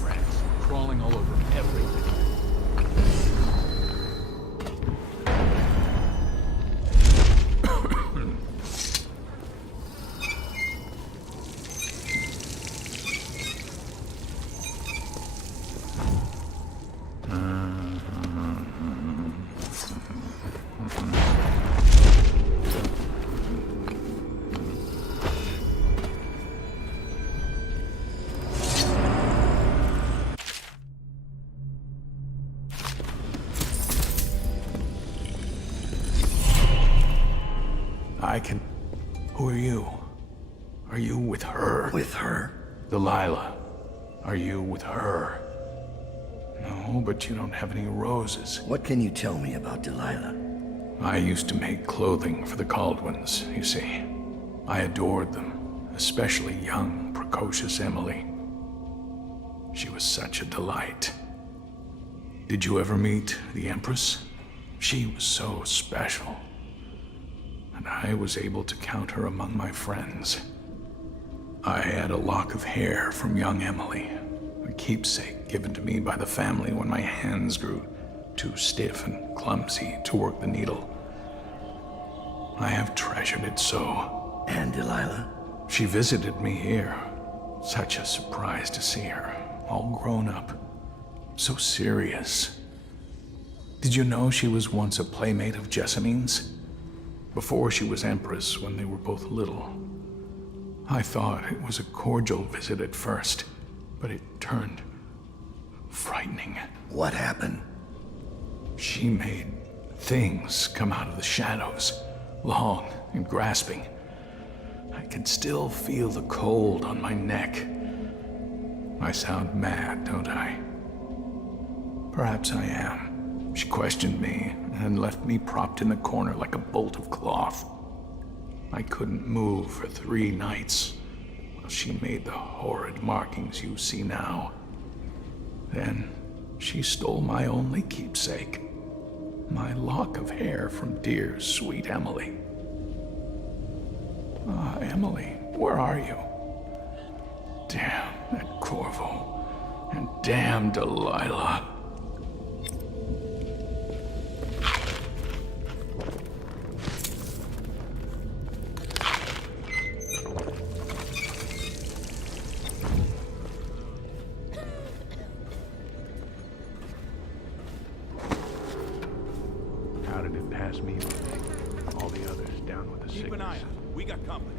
Rats crawling all over everything. Who are you? Are you with her? With her? Delilah. Are you with her? No, but you don't have any roses. What can you tell me about Delilah? I used to make clothing for the Caldwins, you see. I adored them, especially young, precocious Emily. She was such a delight. Did you ever meet the Empress? She was so special. And I was able to count her among my friends. I had a lock of hair from young Emily, a keepsake given to me by the family when my hands grew too stiff and clumsy to work the needle. I have treasured it so. And Delilah? She visited me here. Such a surprise to see her, all grown up, so serious. Did you know she was once a playmate of Jessamine's? Before she was Empress, when they were both little. I thought it was a cordial visit at first, but it turned frightening. What happened? She made things come out of the shadows, long and grasping. I can still feel the cold on my neck. I sound mad, don't I? Perhaps I am. She questioned me and left me propped in the corner like a bolt of cloth. I couldn't move for 3 nights while she made the horrid markings you see now. Then she stole my only keepsake, my lock of hair from dear, sweet Emily. Ah, Emily, where are you? Damn that Corvo, and damn Delilah. How did it pass me by? All the others down with the sickness. Keep an eye out. We got company.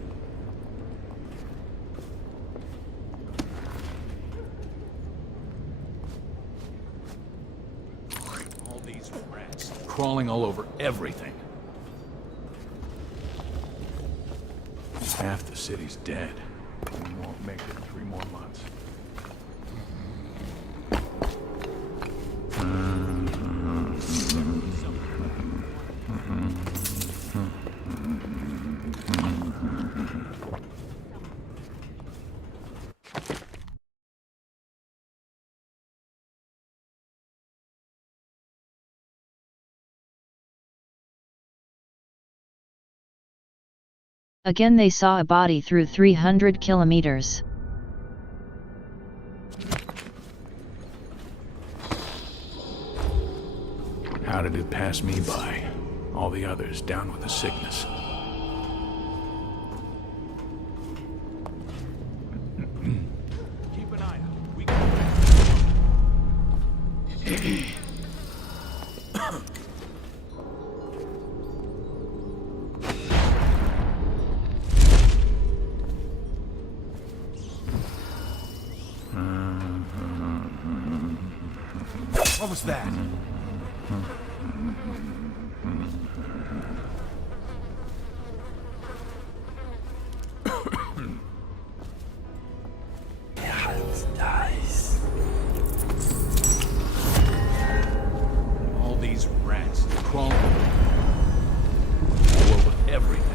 All these rats crawling all over everything. Half the city's dead. We won't make it 3 more months. Again they saw a body through 300 kilometers. How did it pass me by? All the others down with the sickness. Keep an eye out. We What was that? All these rats crawling all over everything.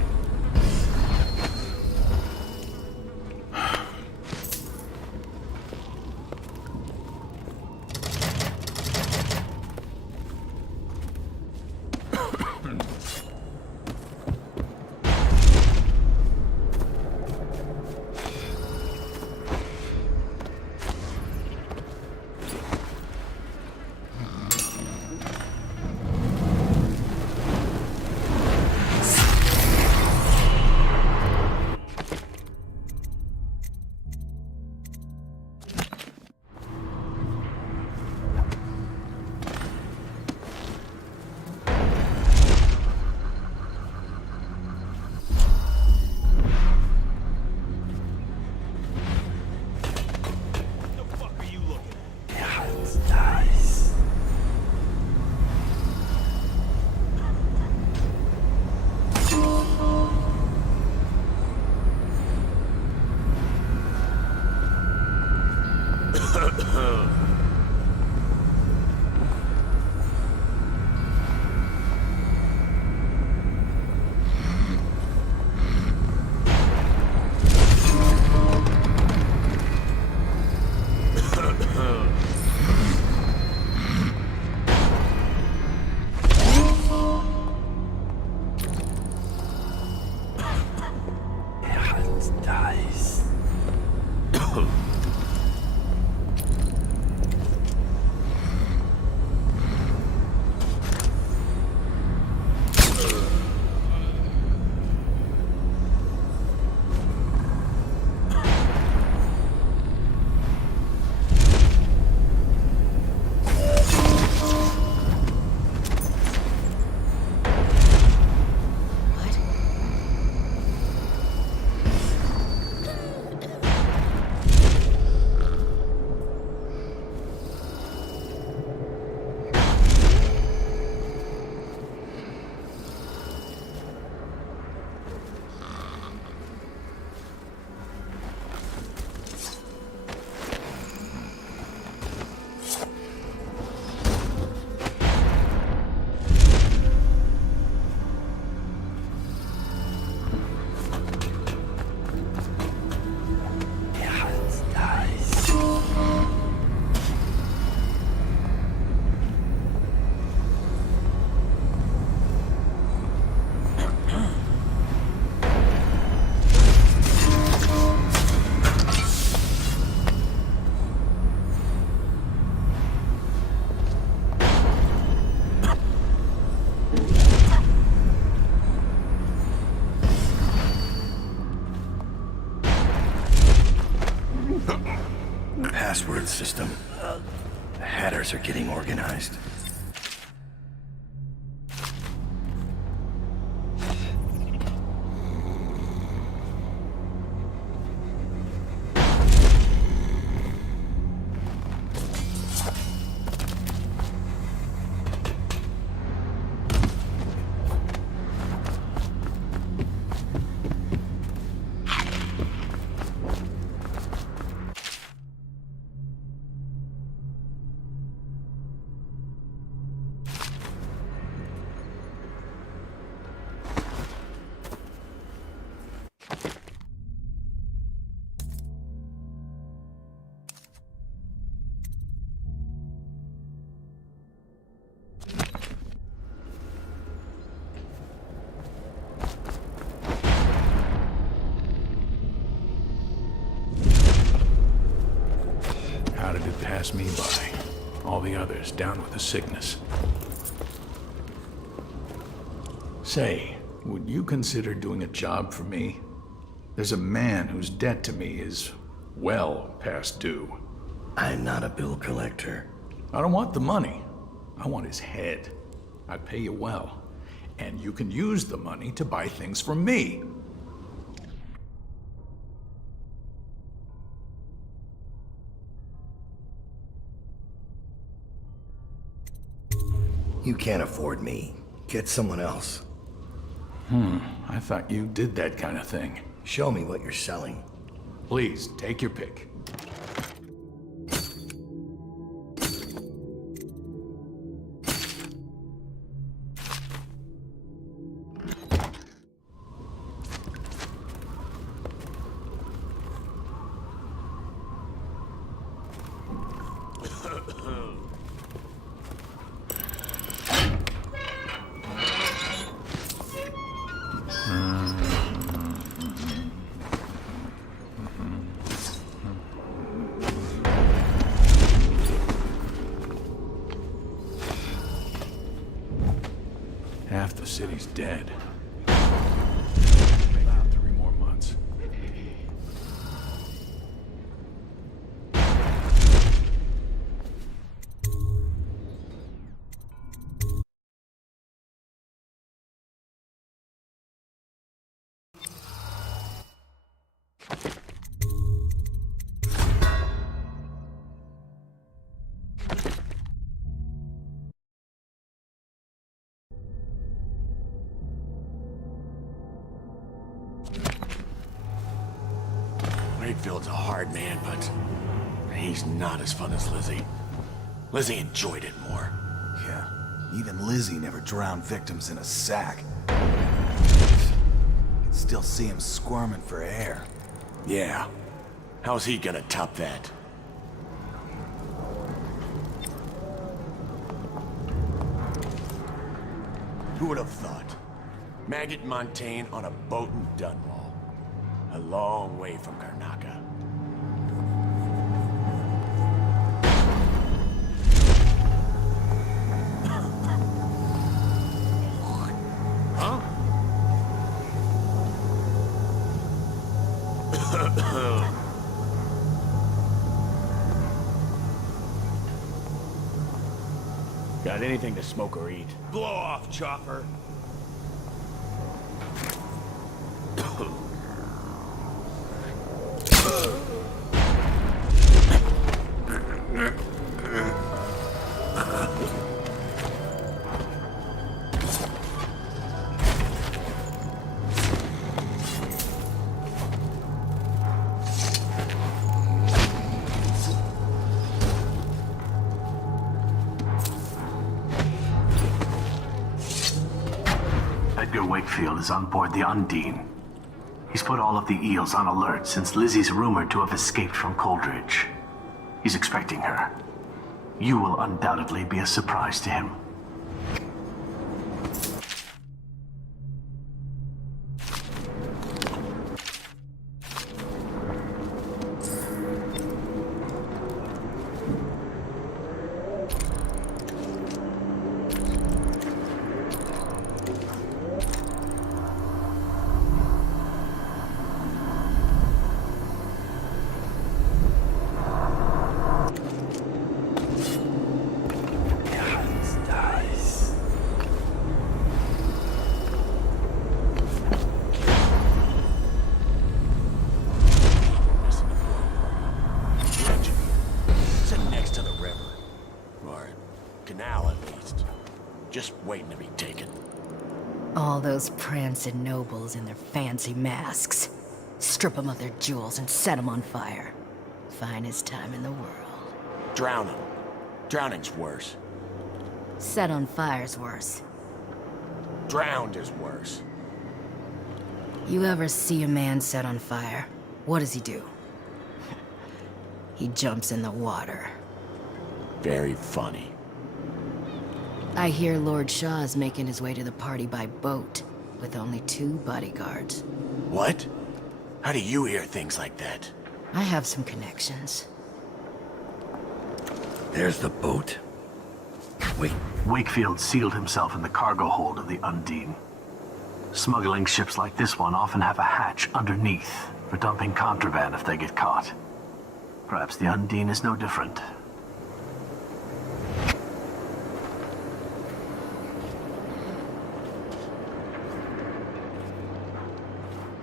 system. The Hatters are getting organized. How did it pass me by? All the others down with the sickness. Say, would you consider doing a job for me? There's a man whose debt to me is well past due. I'm not a bill collector. I don't want the money. I want his head. I pay you well. And you can use the money to buy things from me. You can't afford me. Get someone else. I thought you did that kind of thing. Show me what you're selling. Please, take your pick. Half the city's dead. Make it 3 more months. Waitfield's a hard man, but he's not as fun as Lizzie. Lizzie enjoyed it more. Yeah, even Lizzie never drowned victims in a sack. You can still see him squirming for air. Yeah. How's he gonna top that? Who would have thought? Maggot Montaigne on a boat in Dunwall. A long way from Karnaca. Huh? Got anything to smoke or eat? Blow off, Chopper. Edgar Wakefield is on board the Undine. He's put all of the eels on alert since Lizzie's rumored to have escaped from Coldridge. He's expecting her. You will undoubtedly be a surprise to him. canal at least. Just waiting to be taken. All those prancing nobles in their fancy masks. Strip them of their jewels and set them on fire. Finest time in the world. Drown 'em. Drowning's worse. Set on fire's worse. Drowned is worse. You ever see a man set on fire? What does he do? He jumps in the water. Very funny. I hear Lord Shaw's making his way to the party by boat, with only 2 bodyguards. What? How do you hear things like that? I have some connections. There's the boat. Wait. Wakefield sealed himself in the cargo hold of the Undine. Smuggling ships like this one often have a hatch underneath for dumping contraband if they get caught. Perhaps the Undine is no different.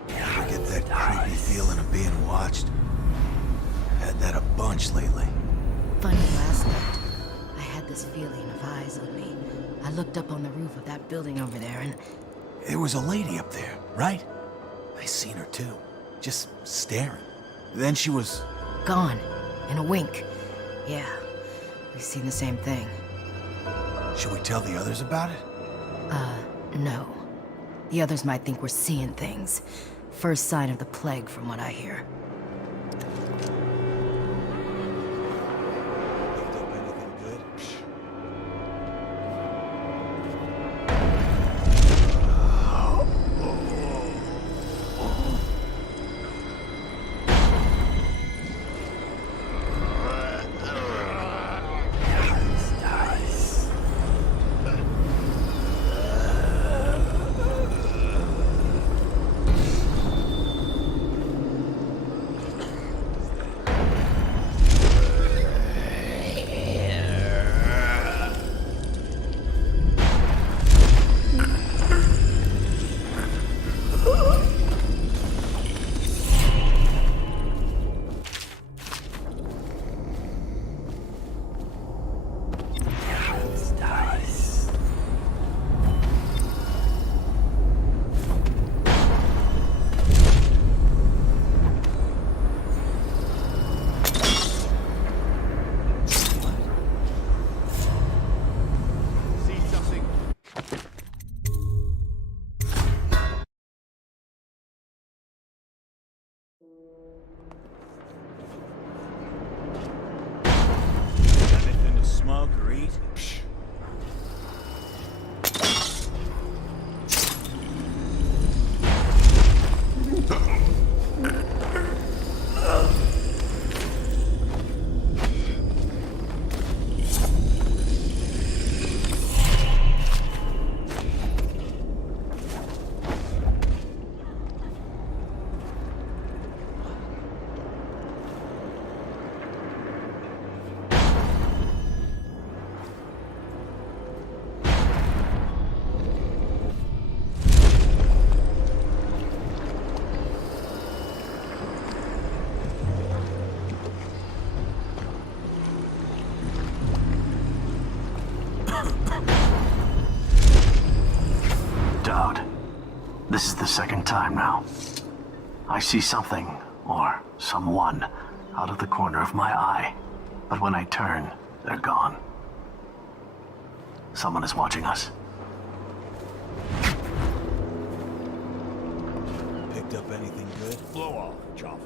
Ever get that creepy feeling of being watched? Had that a bunch lately. Funny, last night, I had this feeling of eyes on me. I looked up on the roof of that building over there and... There was a lady up there, right? I seen her too. Just staring. Then she was... gone. In a wink. Yeah, we've seen the same thing. Should we tell the others about it? No. The others might think we're seeing things. First sign of the plague, from what I hear. Picked up anything good? Anything to smoke or eat? Dowd, this is the second time now. I see something, or someone, out of the corner of my eye. But when I turn, they're gone. Someone is watching us. Picked up anything good? Blow off, Joffer.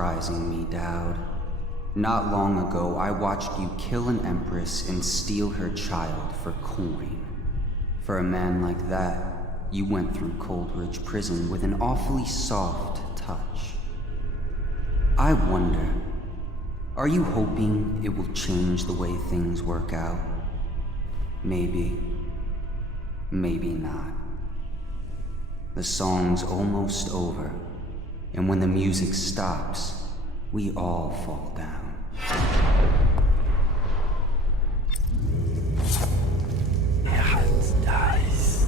surprising me, Dowd. Not long ago, I watched you kill an empress and steal her child for coin. For a man like that, you went through Coldridge Prison with an awfully soft touch. I wonder, are you hoping it will change the way things work out? Maybe. Maybe not. The song's almost over, and when the music stops, we all fall down. Der Hals dies.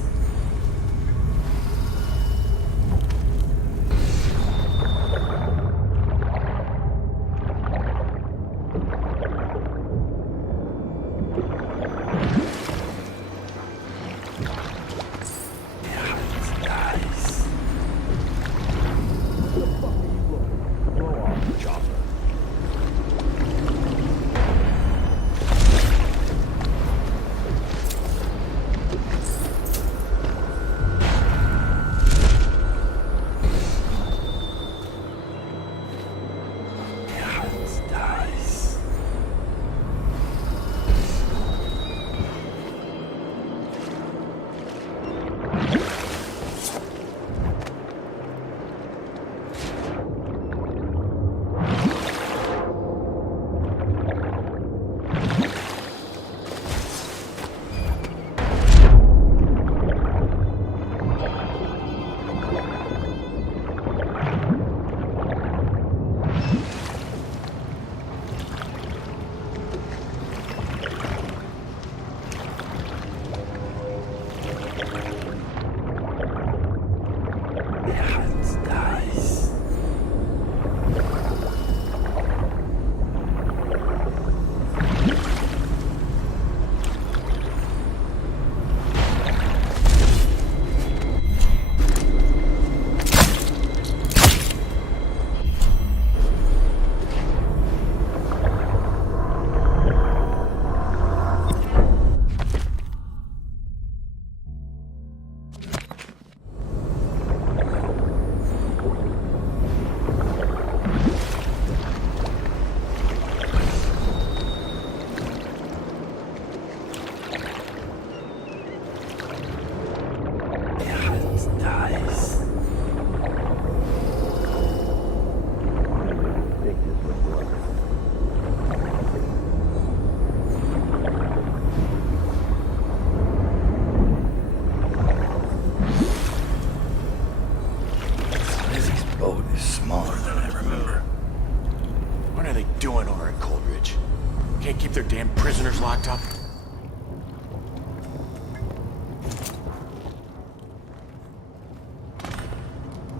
Locked up?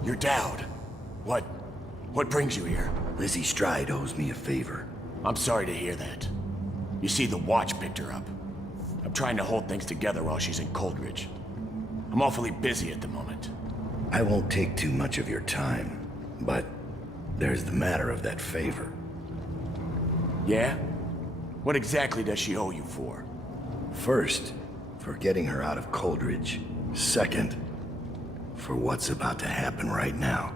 You're Dowd. What brings you here? Lizzie Stride owes me a favor. I'm sorry to hear that. You see, the watch picked her up. I'm trying to hold things together while she's in Coldridge. I'm awfully busy at the moment. I won't take too much of your time, but there's the matter of that favor. Yeah? What exactly does she owe you for? First, for getting her out of Coldridge. Second, for what's about to happen right now.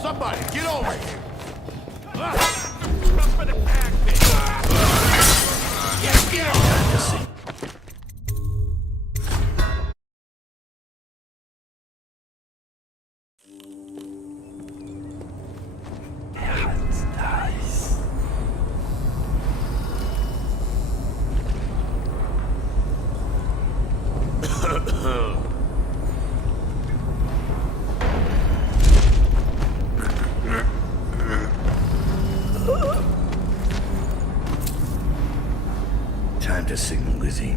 Somebody, get over here! Come for the pack, get over! Time to signal Lizzie.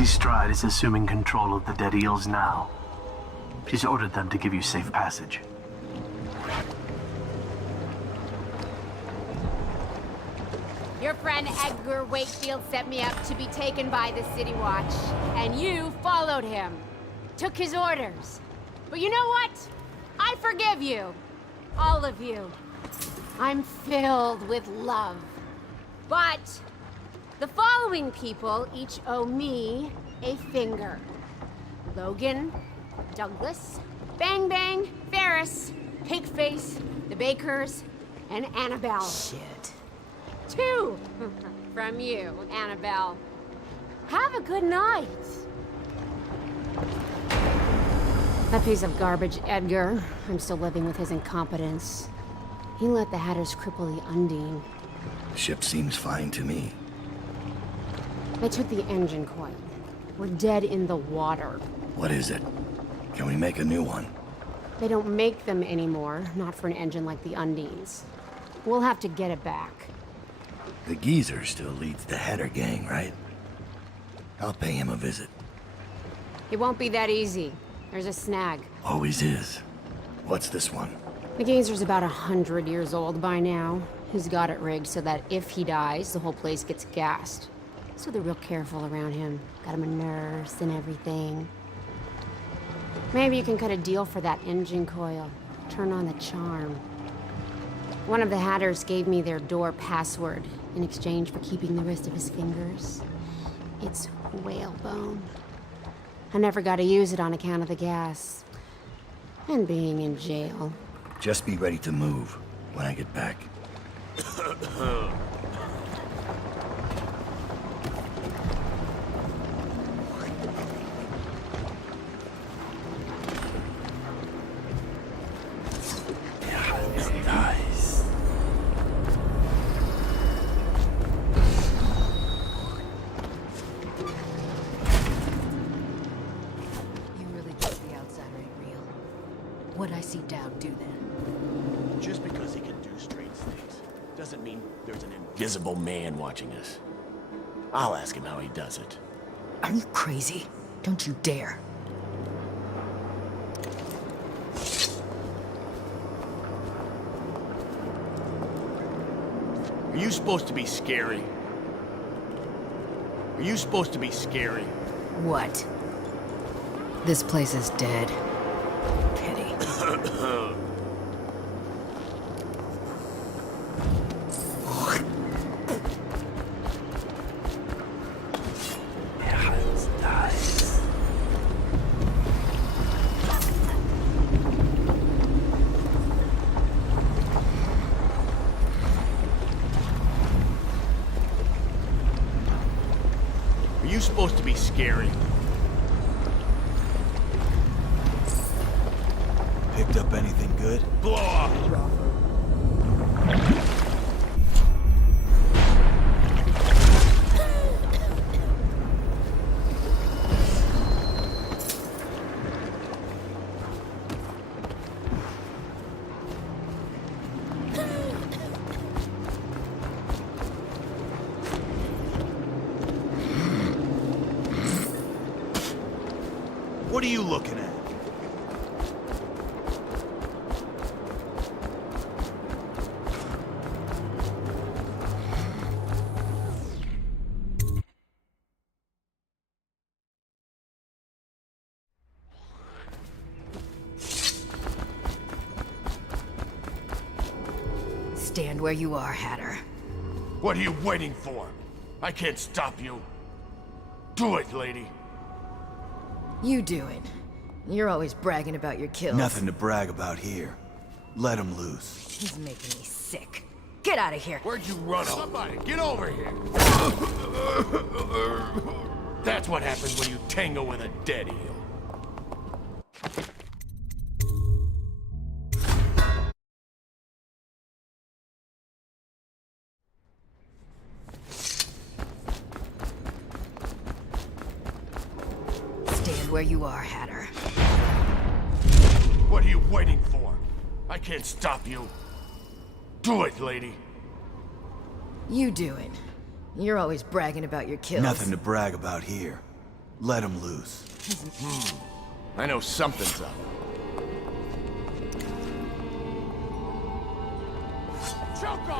Lizzie Stride is assuming control of the Dead Eels now. She's ordered them to give you safe passage. Your friend Edgar Wakefield set me up to be taken by the City Watch, and you followed him. Took his orders. But you know what? I forgive you. All of you. I'm filled with love. But the following people each owe me a finger. Logan, Douglas, Bang Bang, Ferris, Cakeface, the Bakers, and Annabelle. Shit. 2 from you, Annabelle. Have a good night. That piece of garbage, Edgar. I'm still living with his incompetence. He let the Hatters cripple the Undine. Ship seems fine to me. They took the engine coil. We're dead in the water. What is it? Can we make a new one? They don't make them anymore, not for an engine like the Undine's. We'll have to get it back. The geezer still leads the Hatter gang, right? I'll pay him a visit. It won't be that easy. There's a snag. Always is. What's this one? The geezer's about 100 years old by now. He's got it rigged so that if he dies, the whole place gets gassed. So they're real careful around him. Got him a nurse and everything. Maybe you can cut a deal for that engine coil. Turn on the charm. One of the Hatters gave me their door password in exchange for keeping the rest of his fingers. It's whalebone. I never got to use it on account of the gas. And being in jail. Just be ready to move when I get back. Nice. You really think the outsider ain't real? What I see Dowd do then? Just because he can do strange things doesn't mean there's an invisible man watching us. I'll ask him how he does it. Are you crazy? Don't you dare. Are you supposed to be scary? Are you supposed to be scary? What? This place is dead. Pity. Nice. Are you supposed to be scary? Picked up anything good? Blow off! What are you looking at? Stand where you are, Hatter. What are you waiting for? I can't stop you. Do it, lady. You do it. You're always bragging about your kills. Nothing to brag about here. Let him loose. He's making me sick. Get out of here. Where'd you run off? Somebody, get over here. That's what happens when you tangle with a dead eel. Stand where you are, Hatter. What are you waiting for? I can't stop you. Do it, lady. You do it. You're always bragging about your kills. Nothing to brag about here. Let him loose. I know something's up.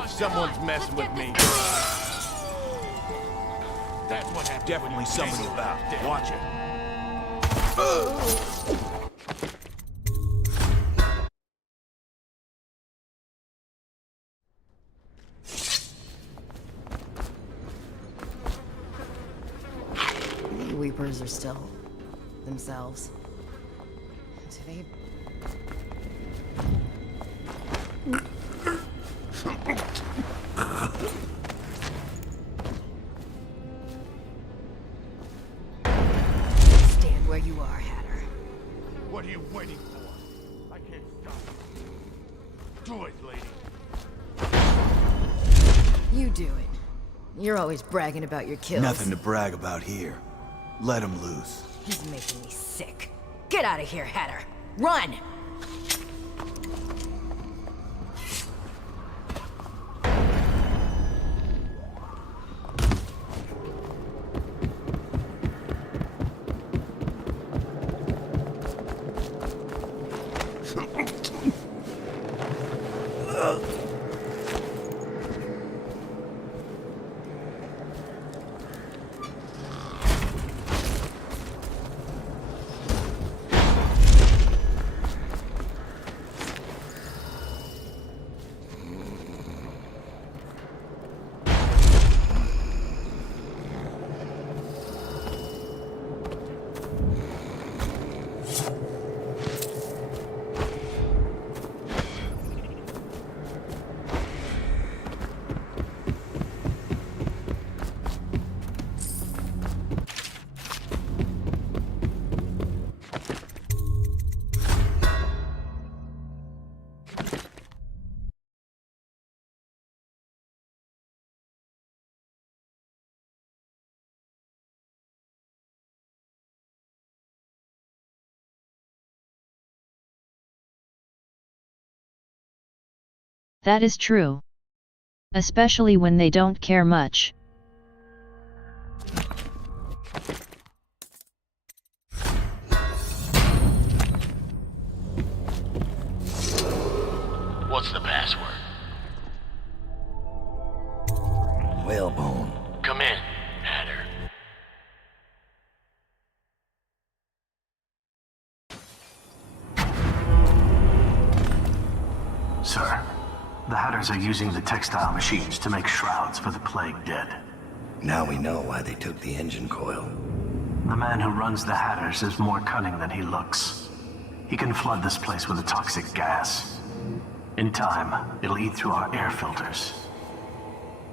Someone's messing with me. That's what happened. Definitely something about. Watch it. The Weepers are still themselves. Do they... Stand where you are, Hatter. What are you waiting for? I can't stop. Do it, lady. You do it. You're always bragging about your kills. Nothing to brag about here. Let him loose. He's making me sick. Get out of here, Hatter. Run! That is true. Especially when they don't care much. What's the password? Whalebone. Come in, Hatter. Sir, the Hatters are using the textile machines to make shrouds for the plague dead. Now we know why they took the engine coil. The man who runs the Hatters is more cunning than he looks. He can flood this place with a toxic gas. In time, it'll eat through our air filters.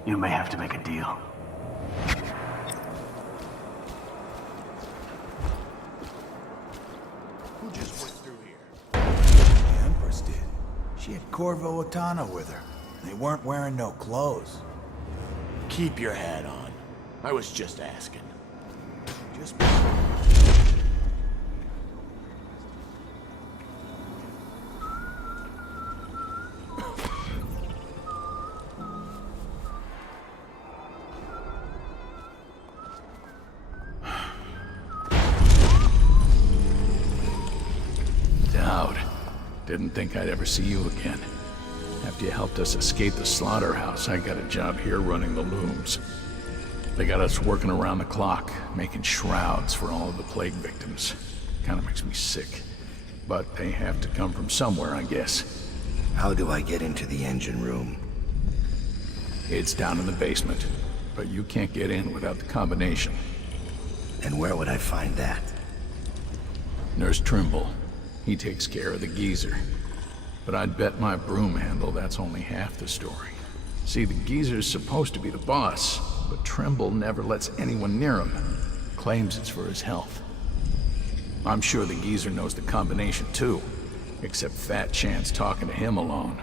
You may have to make a deal. Who just went through here? The Empress did. She had Corvo Otano with her. They weren't wearing no clothes. Keep your hat on. I was just asking. Just... Didn't think I'd ever see you again. After you helped us escape the slaughterhouse, I got a job here running the looms. They got us working around the clock, making shrouds for all of the plague victims. Kinda makes me sick. But they have to come from somewhere, I guess. How do I get into the engine room? It's down in the basement, but you can't get in without the combination. And where would I find that? Nurse Trimble. He takes care of the geezer. But I'd bet my broom handle that's only half the story. See, the geezer's supposed to be the boss, but Trimble never lets anyone near him. Claims it's for his health. I'm sure the geezer knows the combination too, except Fat Chance talking to him alone.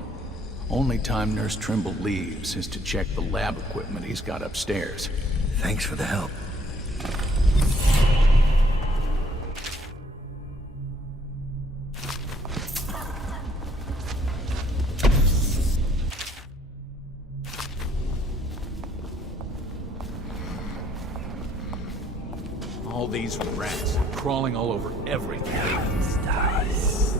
Only time Nurse Trimble leaves is to check the lab equipment he's got upstairs. Thanks for the help. All All these rats crawling all over everything. Dies.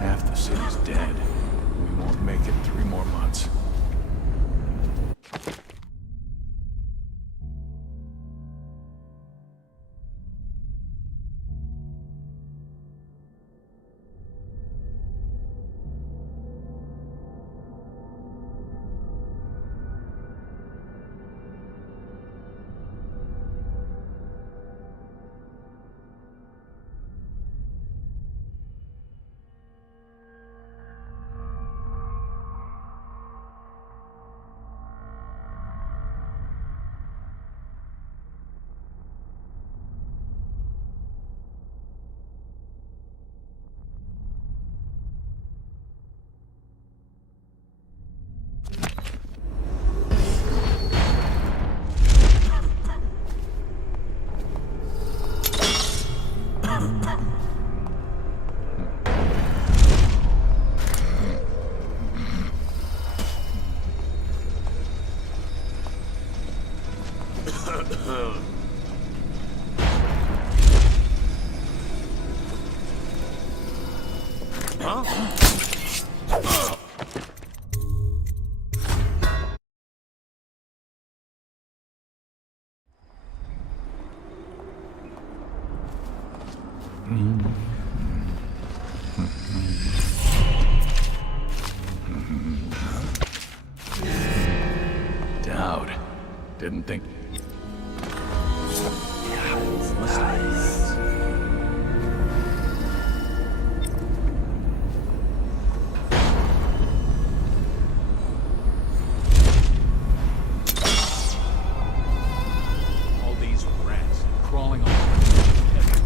Half the city's dead. We won't make it 3 more months. Dowd. Didn't think... All these rats crawling all over everything.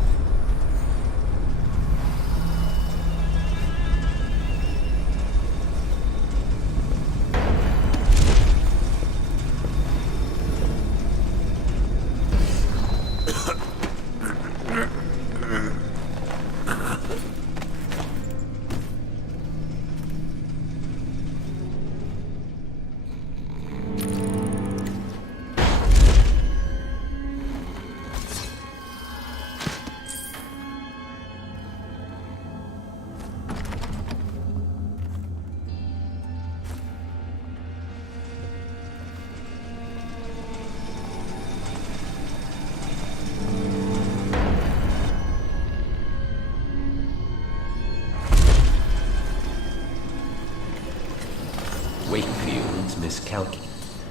Wakefield's miscalculated.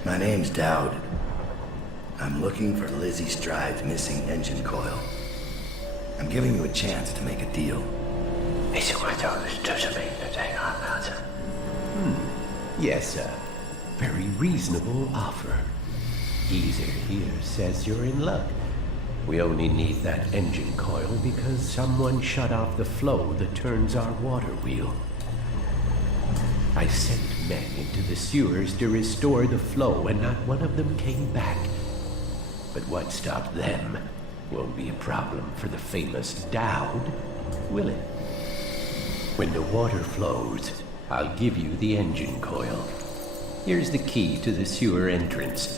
My name's Dowd. I'm looking for Lizzie Stride's missing engine coil. I'm giving you a chance to make a deal. Yes, sir. Very reasonable offer. Geezer here says you're in luck. We only need that engine coil because someone shut off the flow that turns our water wheel. I sent men into the sewers to restore the flow, and not one of them came back. But what stopped them won't be a problem for the famous Dowd, will it? When the water flows, I'll give you the engine coil. Here's the key to the sewer entrance,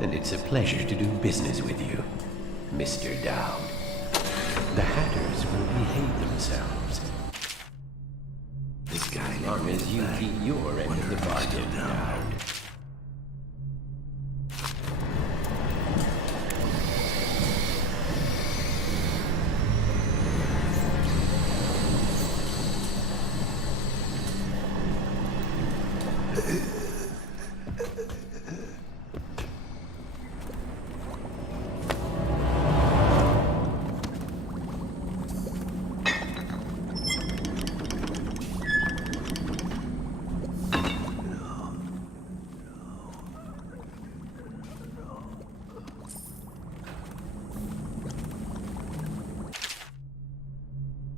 and it's a pleasure to do business with you, Mr. Dowd. The Hatters will behave themselves. This guy as long as you keep your end of the bargain, Dowd.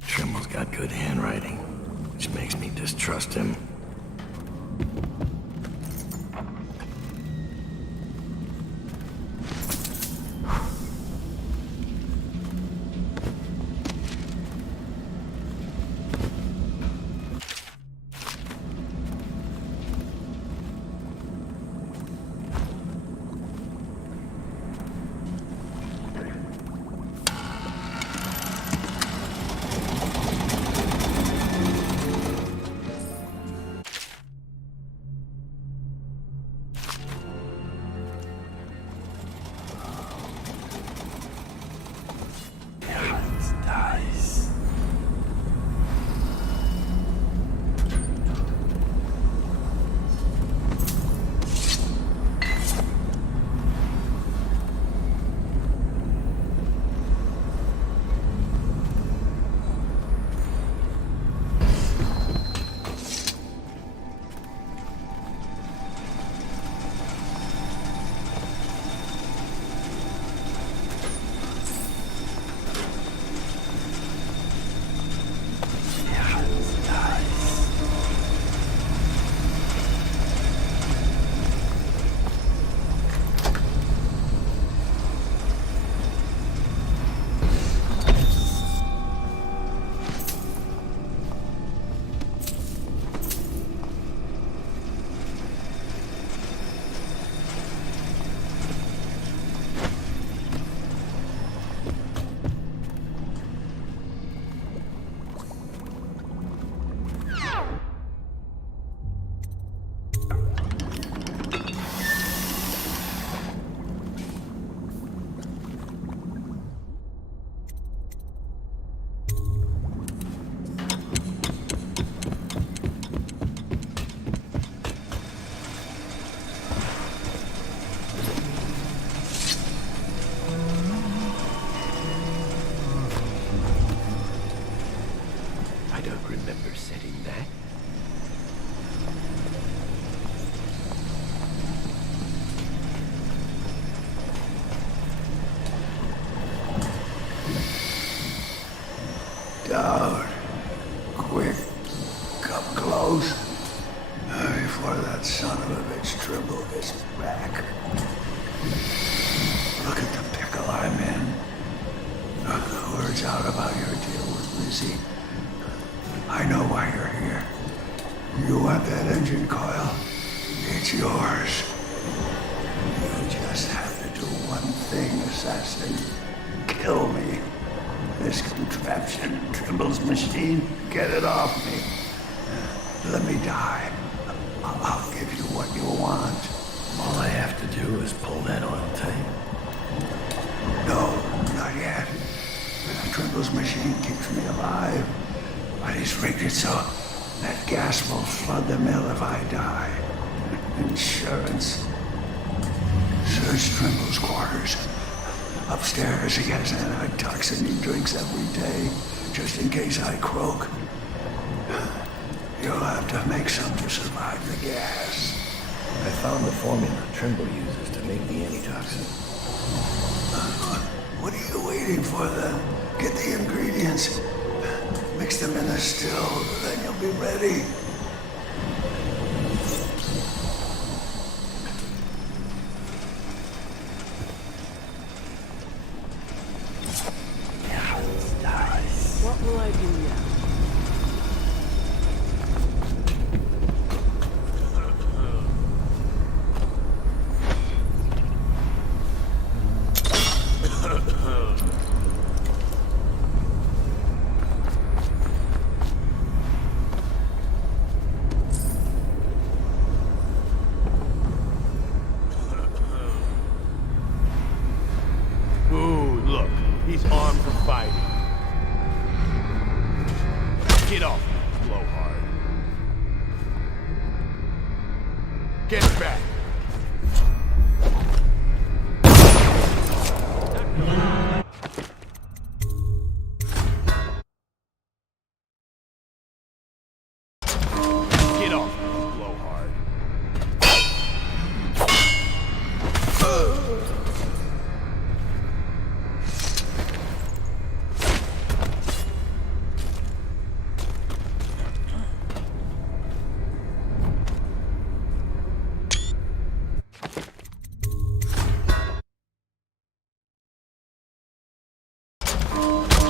Trimmel's got good handwriting, which makes me distrust him. don't remember setting that. Down. Quick. Come close. Before that son of a bitch Trimble gets back. Look at the pickle I'm in. Word's out about your deal with Lizzie. I know why you're here. You want that engine coil? It's yours. You just have to do one thing, assassin. Kill me. This contraption, Trimble's machine, get it off me. Let me die. I'll give you what you want. All I have to do is pull that oil tank. No, not yet. Trimble's machine keeps me alive, but he's rigged it so that gas will flood the mill if I die. Insurance. Search Trimble's quarters. Upstairs, he has antitoxin he drinks every day, just in case I croak. You'll have to make some to survive the gas. I found the formula Trimble uses to make the antitoxin. What are you waiting for then? Get the ingredients. Mix them in the still, then you'll be ready. What will I do now? Ooh, look. He's armed for fighting. Get off, blowhard. Get back. Get off, blowhard.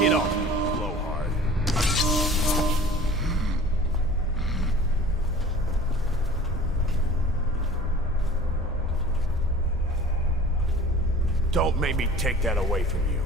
Get off, blowhard. Don't make me take that away from you.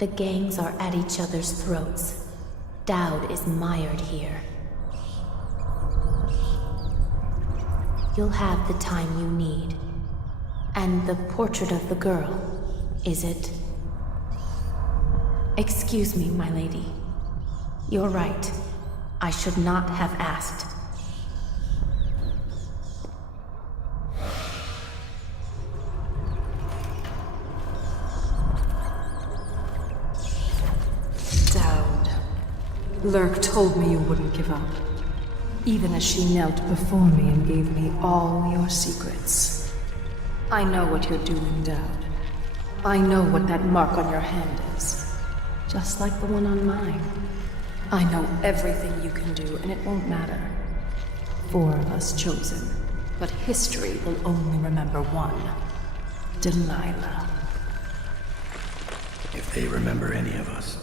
The gangs are at each other's throats. Dowd is mired here. You'll have the time you need. And the portrait of the girl, is it? Excuse me, my lady. You're right. I should not have asked. Dowd. Lurk told me you wouldn't give up. Even as she knelt before me and gave me all your secrets. I know what you're doing, Dowd. I know what that mark on your hand is. Just like the one on mine. I know everything you can do, and it won't matter. 4 of us chosen, but history will only remember one. Delilah. If they remember any of us.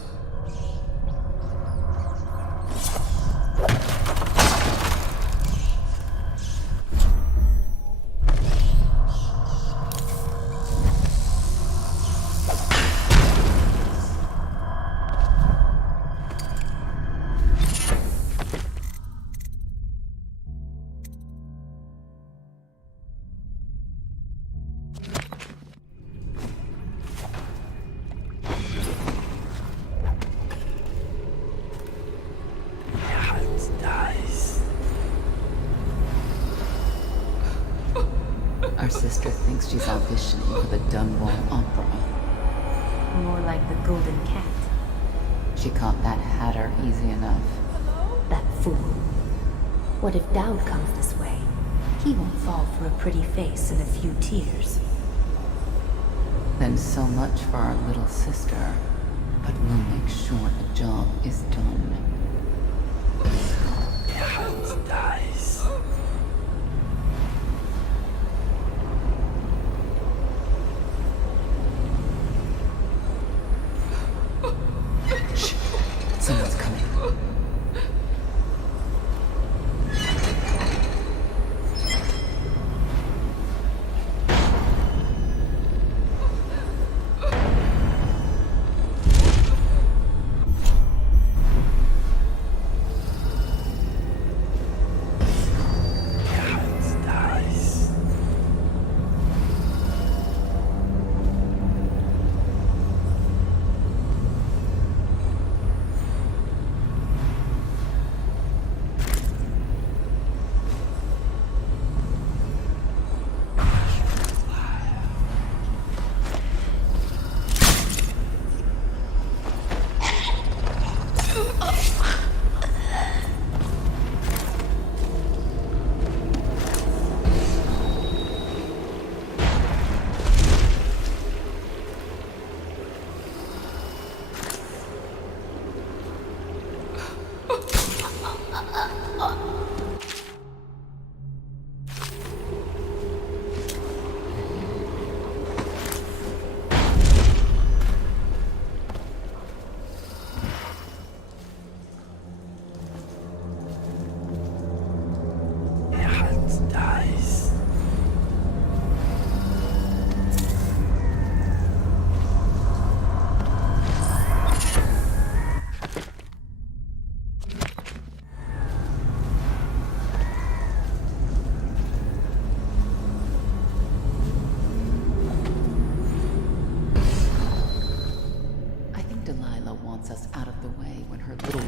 Our sister thinks she's auditioning for the Dunwall Opera. More like the Golden Cat. She caught that hatter easy enough. That fool. What if Dowd comes this way? He won't fall for a pretty face and a few tears. Then so much for our little sister. But we'll make sure the job is done. Dies. Someone's coming.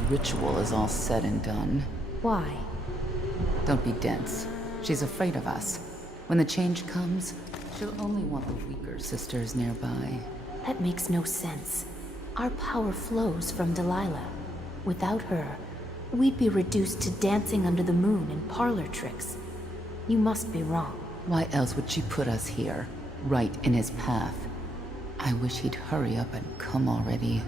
Ritual is all said and done. Why? Don't be dense. She's afraid of us. When the change comes, she'll only want the weaker sisters nearby. That makes no sense. Our power flows from Delilah. Without her, we'd be reduced to dancing under the moon and parlor tricks. You must be wrong. Why else would she put us here, right in his path? I wish he'd hurry up and come already.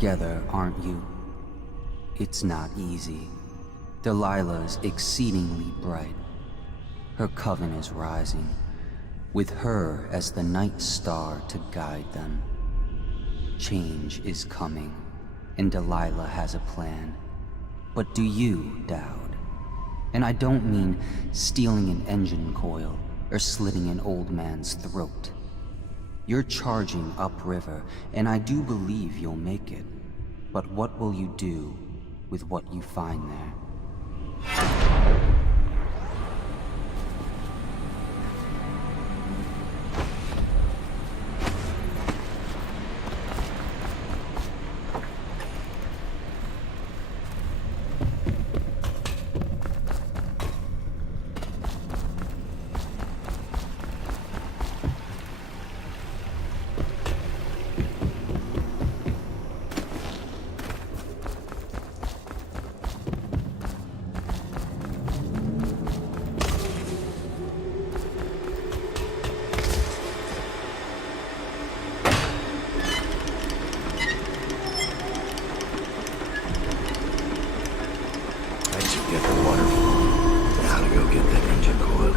together, aren't you? It's not easy. Delilah's exceedingly bright. Her coven is rising, with her as the night star to guide them. Change is coming, and Delilah has a plan. But do you, Dowd? And I don't mean stealing an engine coil or slitting an old man's throat. You're charging upriver, and I do believe you'll make it. But what will you do with what you find there? Get the waterfall. Now to go get that engine coil.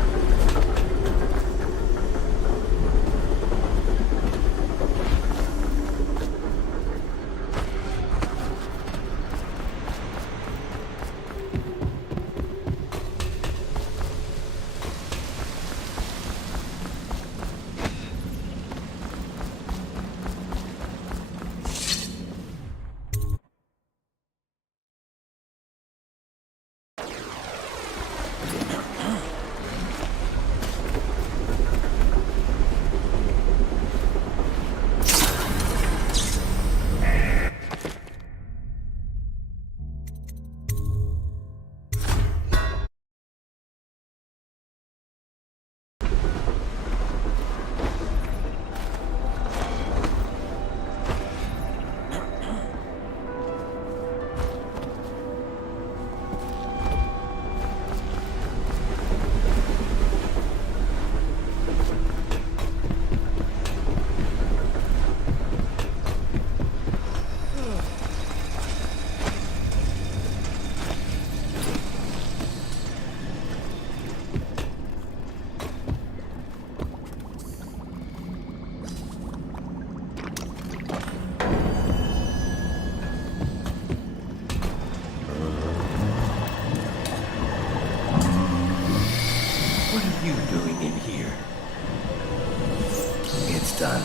Done.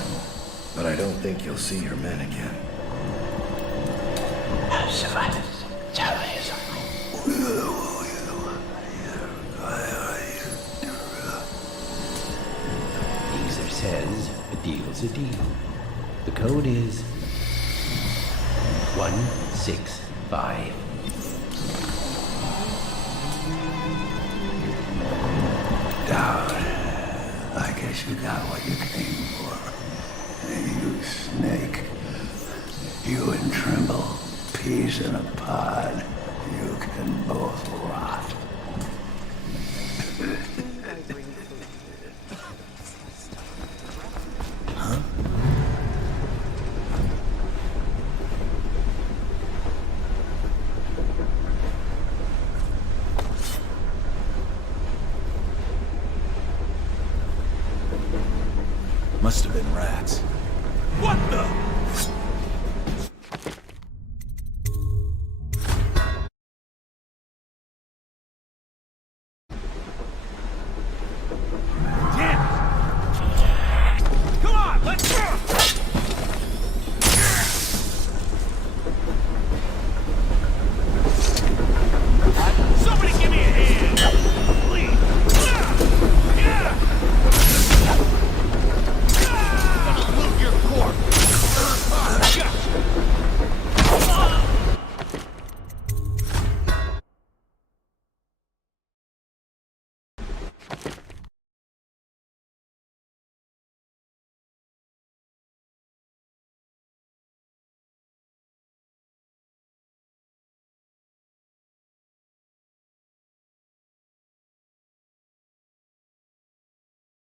But I don't think you'll see your men again. Easer says a deal's a deal. The code is 165. Dowd, I guess you got what you came for. You snake. You and Trimble, peas in a pod. You can both rot. Huh? Must have been rats. What the?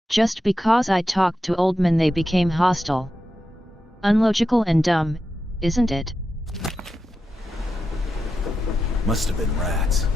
Just because I talked to old men they became hostile. Unlogical and dumb, isn't it? Must have been rats.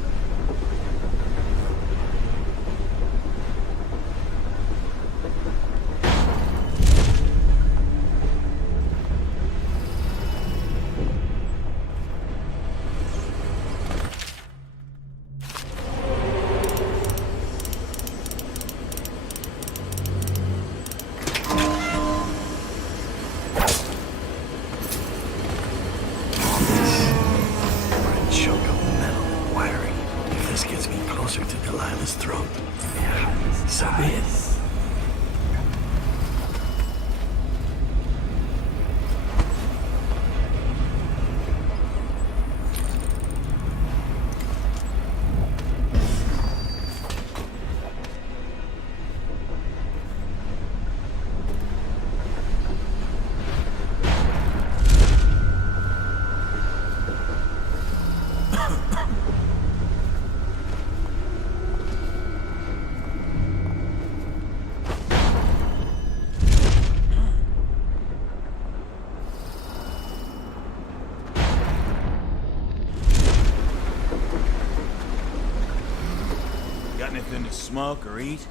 Got anything to smoke or eat?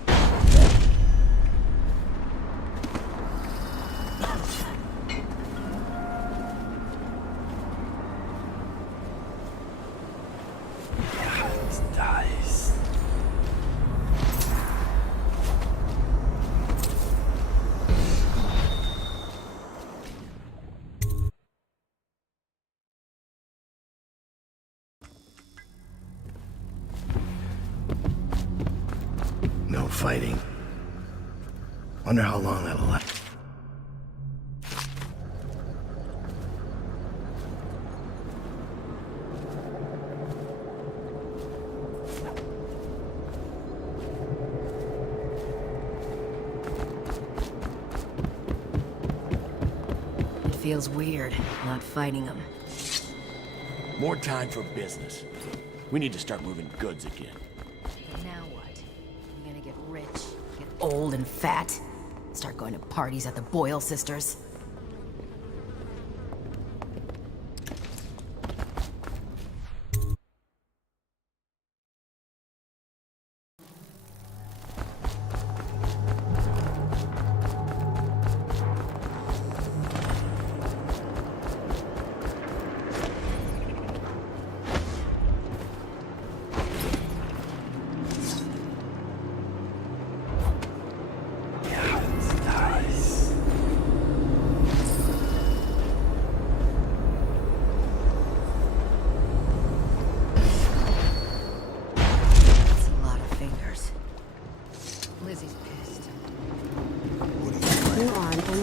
Dice. No fighting. Wonder how long that'll last. It feels weird, not fighting them. More time for business. We need to start moving goods again. But now what? You gonna get rich, get old and fat? Start going to parties at the Boyle sisters?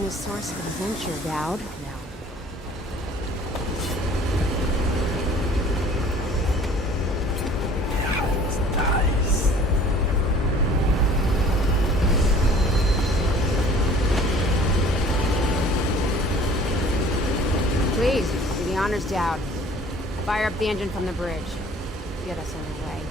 Source of adventure, Dowd. Please, do the honors, Dowd. Fire up the engine from the bridge. Get us underway.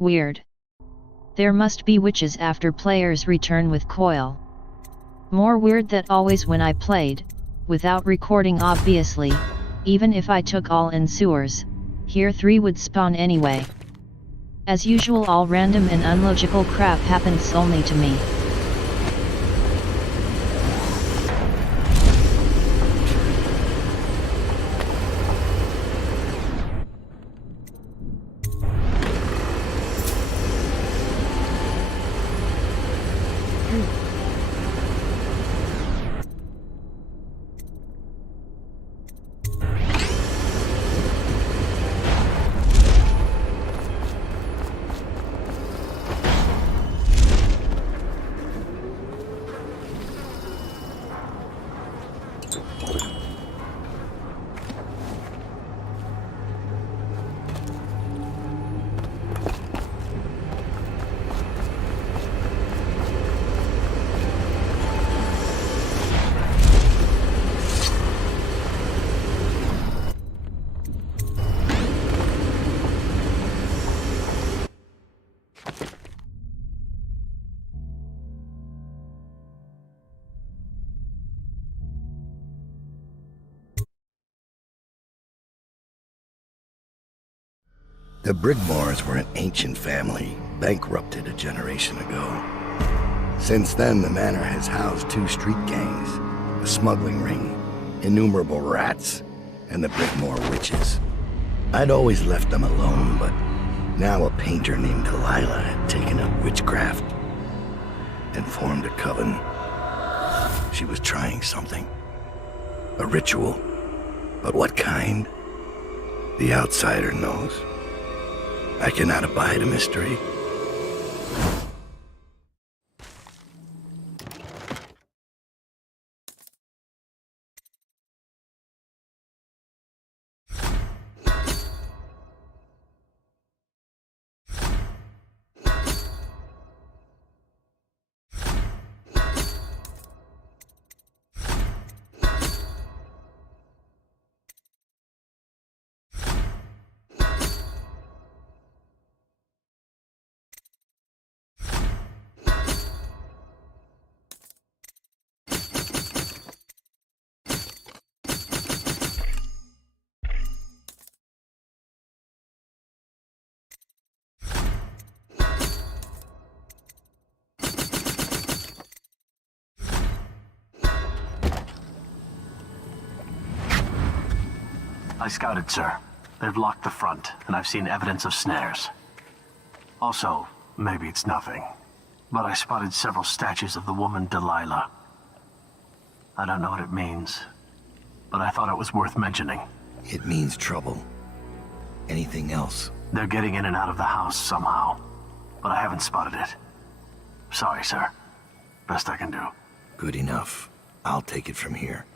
Weird. There must be witches after players return with coil. More weird that always when I played, without recording obviously, even if I took all in sewers, here 3 would spawn anyway. As usual all random and unlogical crap happens only to me. The Brigmores were an ancient family, bankrupted a generation ago. Since then, the manor has housed 2 street gangs, a smuggling ring, innumerable rats, and the Brigmore witches. I'd always left them alone, but now a painter named Delilah had taken up witchcraft and formed a coven. She was trying something. A ritual. But what kind? The outsider knows. I cannot abide a mystery. I scouted, sir. They've locked the front, and I've seen evidence of snares. Also, maybe it's nothing, but I spotted several statues of the woman Delilah. I don't know what it means, but I thought it was worth mentioning. It means trouble. Anything else? They're getting in and out of the house somehow, but I haven't spotted it. Sorry, sir. Best I can do. Good enough. I'll take it from here.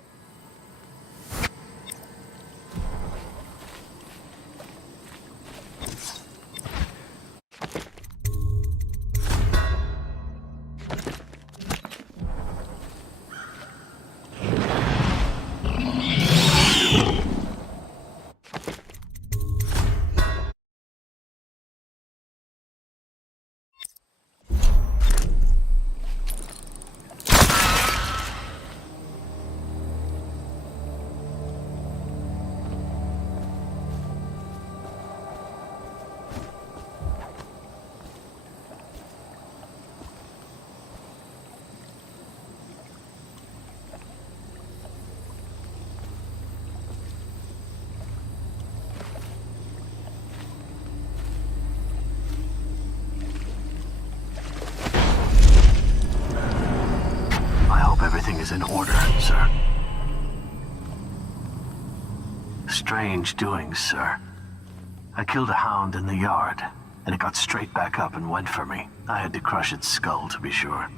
Everything is in order, sir. Strange doings, sir. I killed a hound in the yard, and it got straight back up and went for me. I had to crush its skull, to be sure.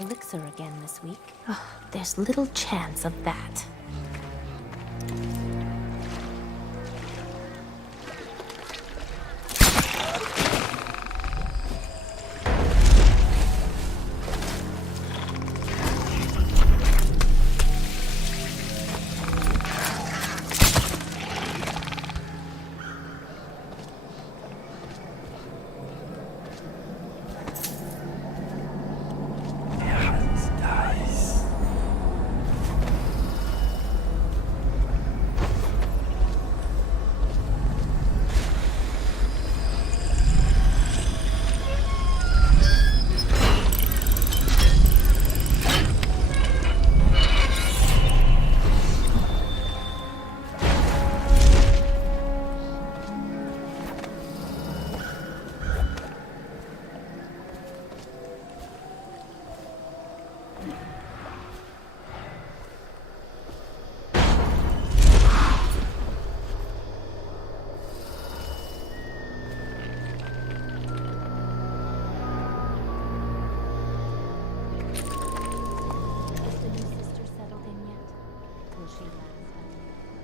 elixir again this week. There's little chance of that.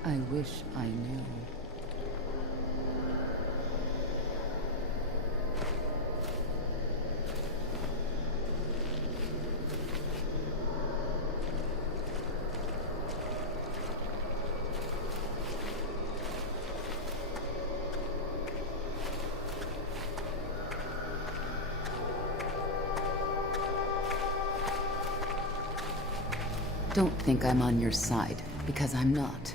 I wish I knew. Don't think I'm on your side, because I'm not.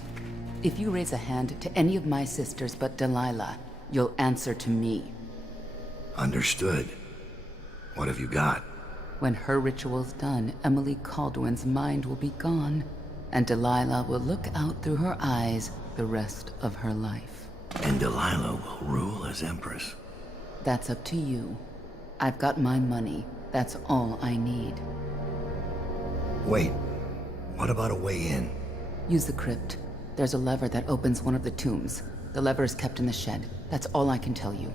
If you raise a hand to any of my sisters but Delilah, you'll answer to me. Understood. What have you got? When her ritual's done, Emily Caldwin's mind will be gone, and Delilah will look out through her eyes the rest of her life. And Delilah will rule as Empress. That's up to you. I've got my money. That's all I need. Wait. What about a way in? Use the crypt. There's a lever that opens one of the tombs. The lever is kept in the shed. That's all I can tell you.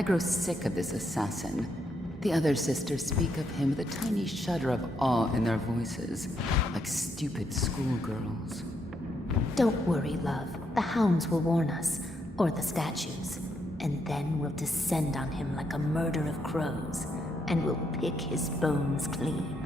I grow sick of this assassin. The other sisters speak of him with a tiny shudder of awe in their voices, like stupid schoolgirls. Don't worry, love. The hounds will warn us, or the statues. And then we'll descend on him like a murder of crows, and we'll pick his bones clean.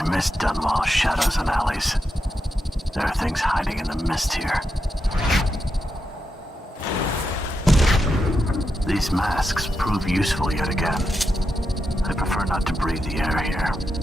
I miss Dunwall's shadows and alleys. There are things hiding in the mist here. These masks prove useful yet again. I prefer not to breathe the air here.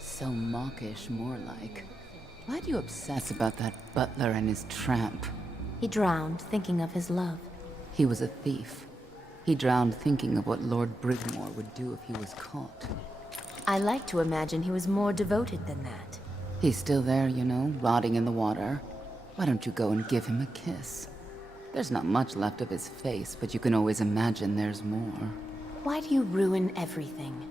So mawkish, more like. Why do you obsess about that butler and his tramp? He drowned thinking of his love. He was a thief. He drowned thinking of what Lord Brigmore would do if he was caught. I like to imagine he was more devoted than that. He's still there, you know, rotting in the water. Why don't you go and give him a kiss? There's not much left of his face, but you can always imagine there's more. Why do you ruin everything?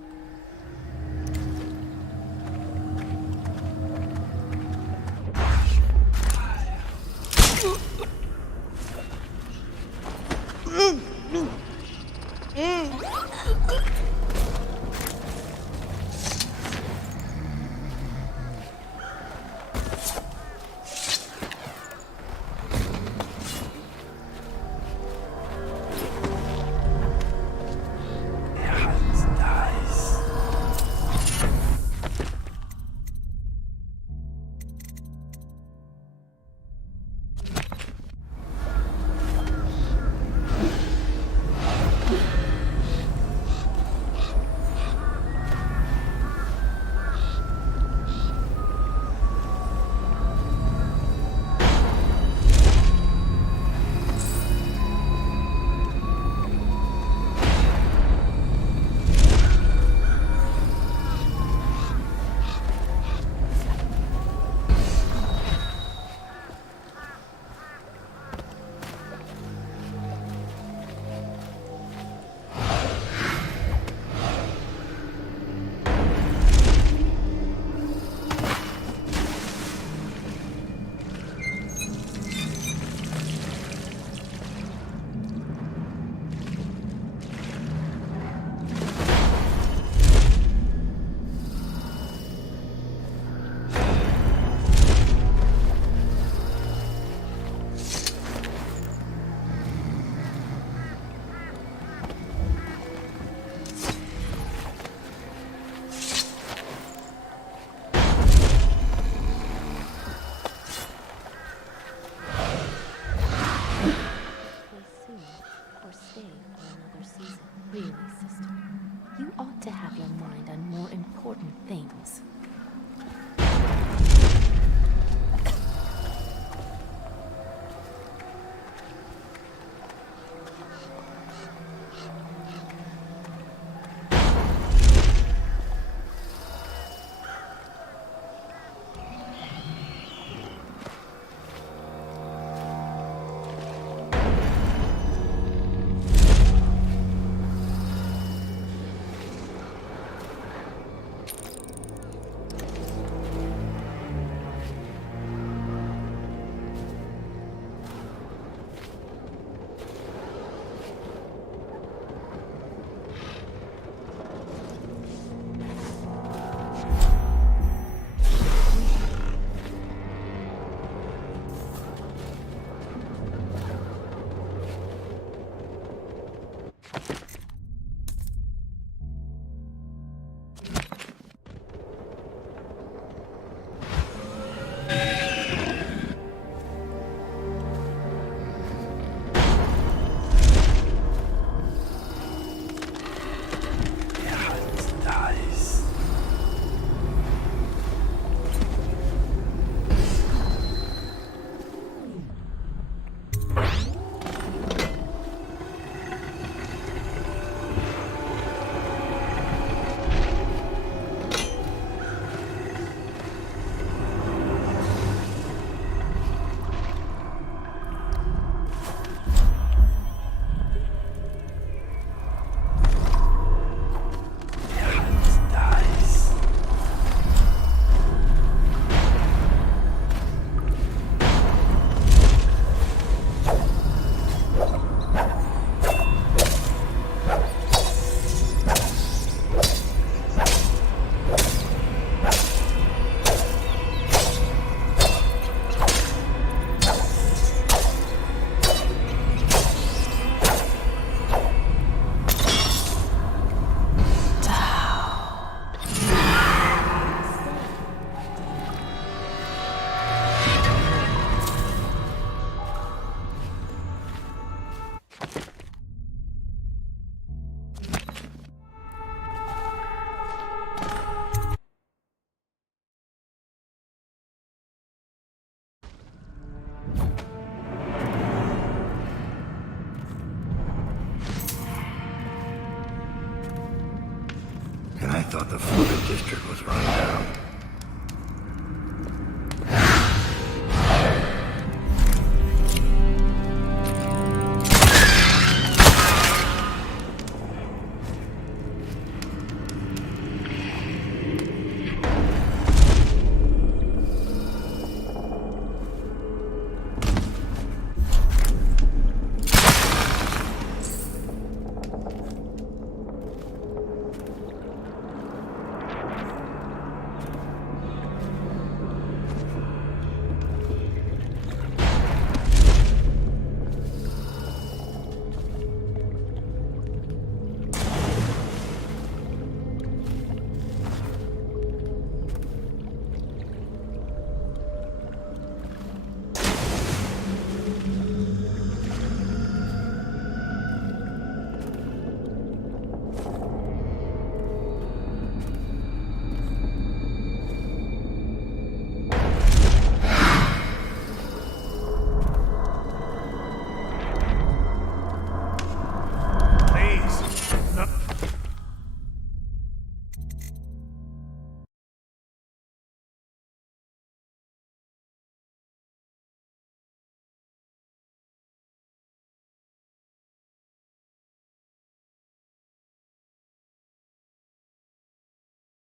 thought the flooded district was run down.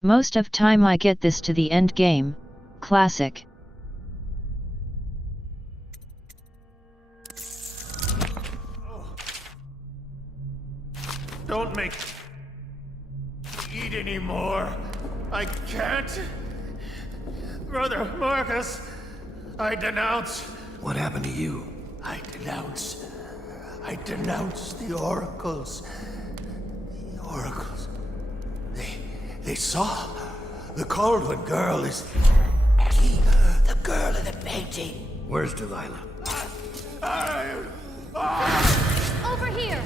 Most of time I get this to the end game. Classic. Don't make me eat anymore. I can't. Brother Marcus, I denounce. What happened to you? I denounce the oracles. The oracles. They saw the Caldwell girl is the girl in the painting. Where's Delilah? Over here!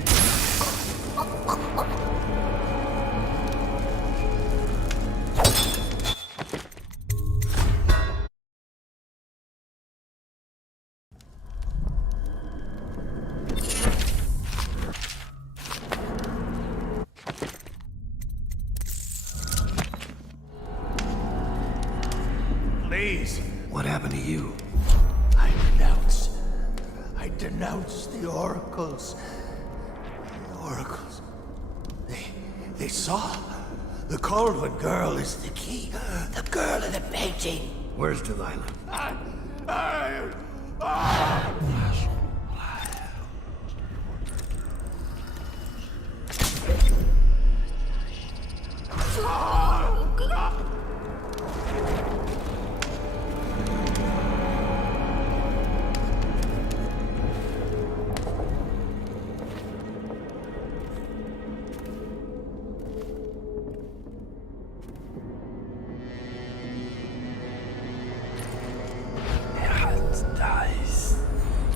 Please. What happened to you? I denounce the oracles. The oracles. They saw the Caldwell girl is the key. The girl in the painting. Where's Delilah?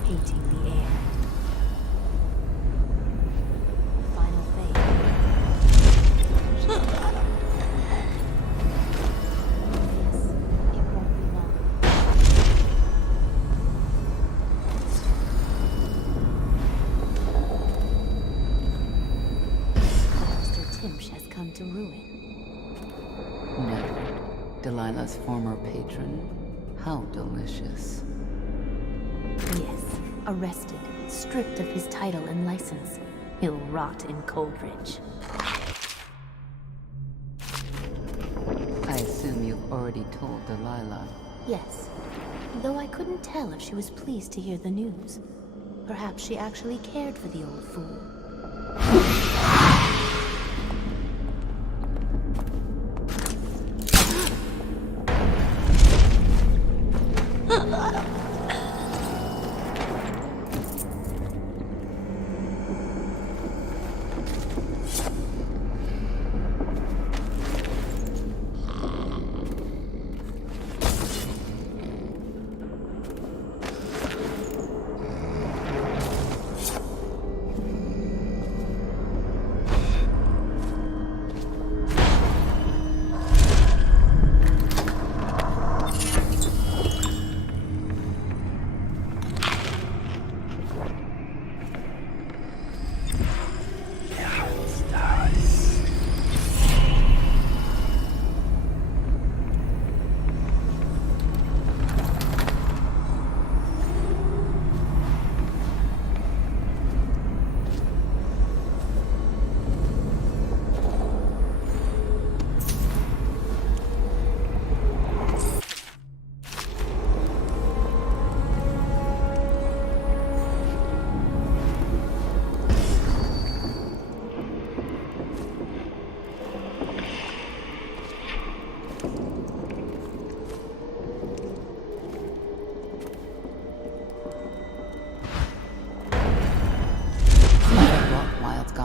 Painting the air. Final phase. Yes, it won't be long. Master Timsh has come to ruin. No. Delilah's former patron. How delicious. Yes, arrested, stripped of his title and license. He'll rot in Coldridge. I assume you've already told Delilah. Yes, though I couldn't tell if she was pleased to hear the news. Perhaps she actually cared for the old fool.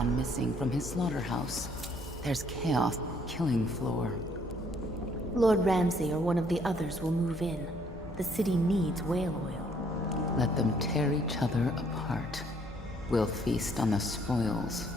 gone missing from his slaughterhouse. There's chaos, killing floor. Lord Ramsay or one of the others will move in. The city needs whale oil. Let them tear each other apart. We'll feast on the spoils.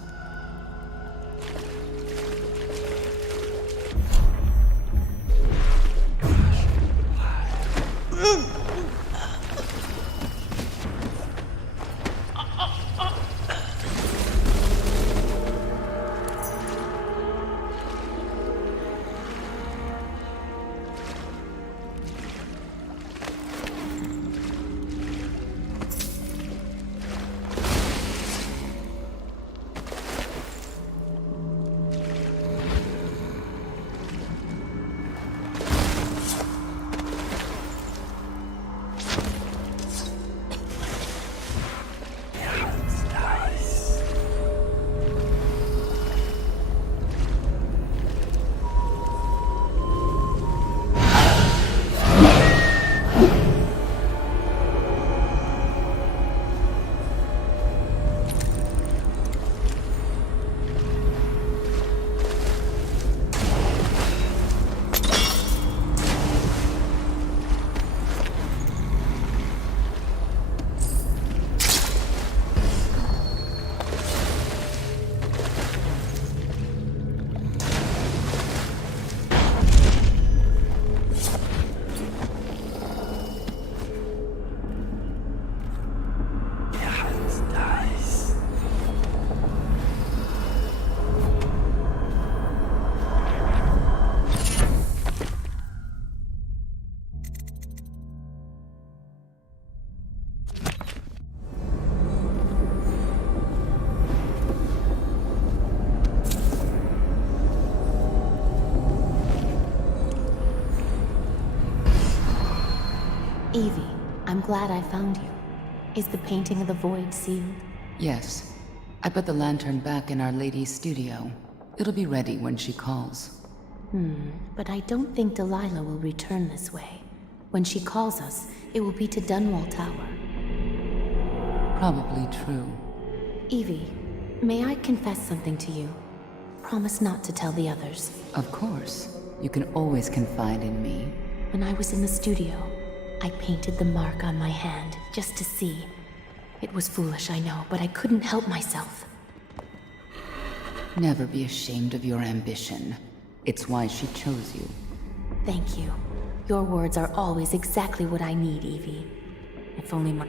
Evie, I'm glad I found you. Is the painting of the void sealed? Yes. I put the lantern back in Our Lady's studio. It'll be ready when she calls. But I don't think Delilah will return this way. When she calls us, it will be to Dunwall Tower. Probably true. Evie, may I confess something to you? Promise not to tell the others. Of course. You can always confide in me. When I was in the studio, I painted the mark on my hand, just to see. It was foolish, I know, but I couldn't help myself. Never be ashamed of your ambition. It's why she chose you. Thank you. Your words are always exactly what I need, Evie. If only my...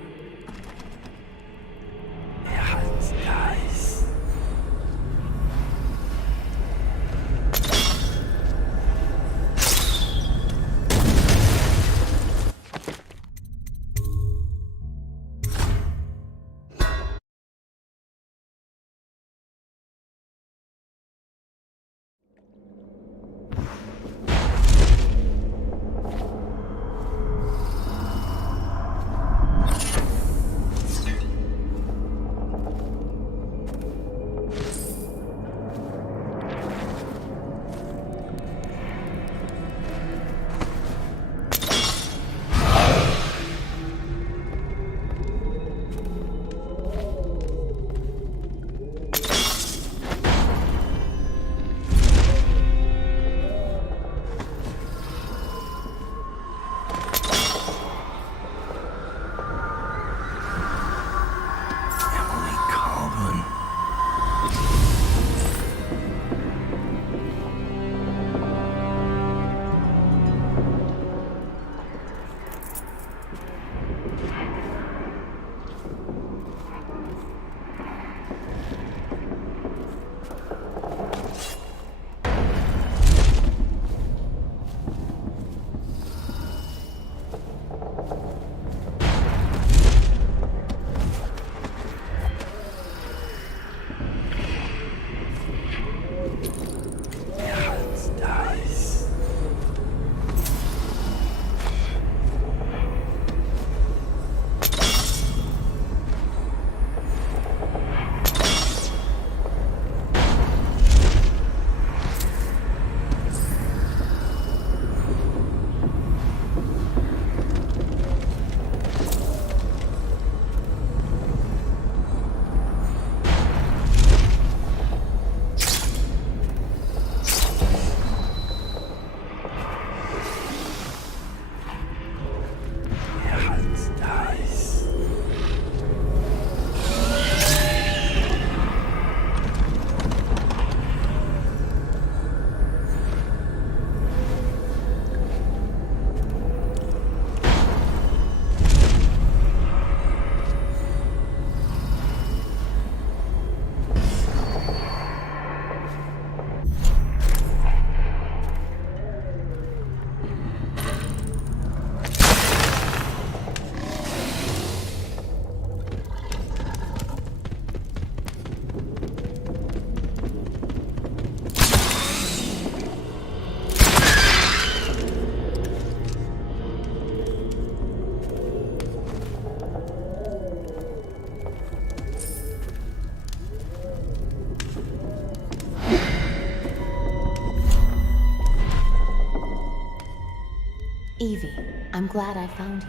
Evie, I'm glad I found you.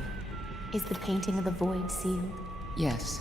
Is the painting of the void sealed? Yes.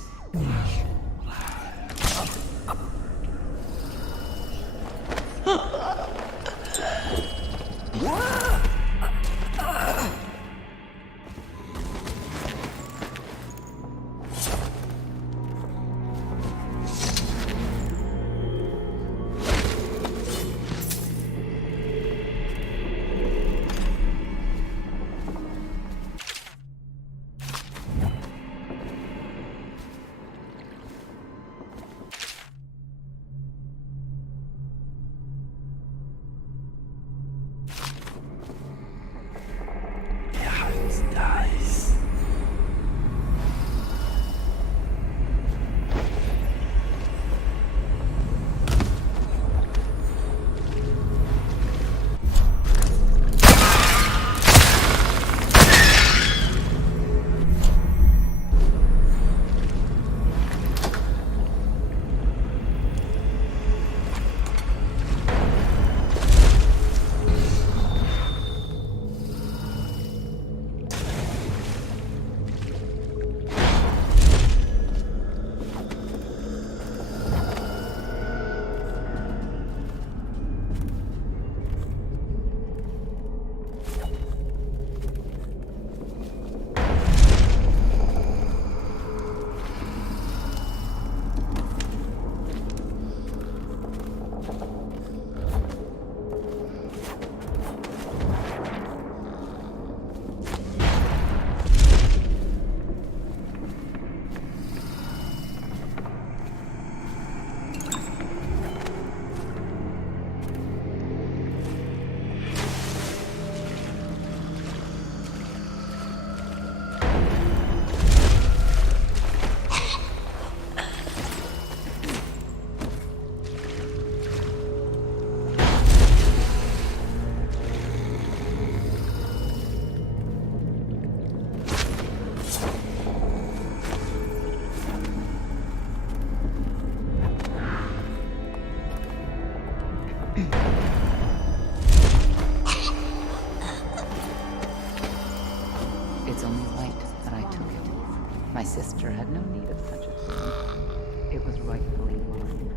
It's only right that I took it. My sister had no need of such a thing. It was rightfully mine.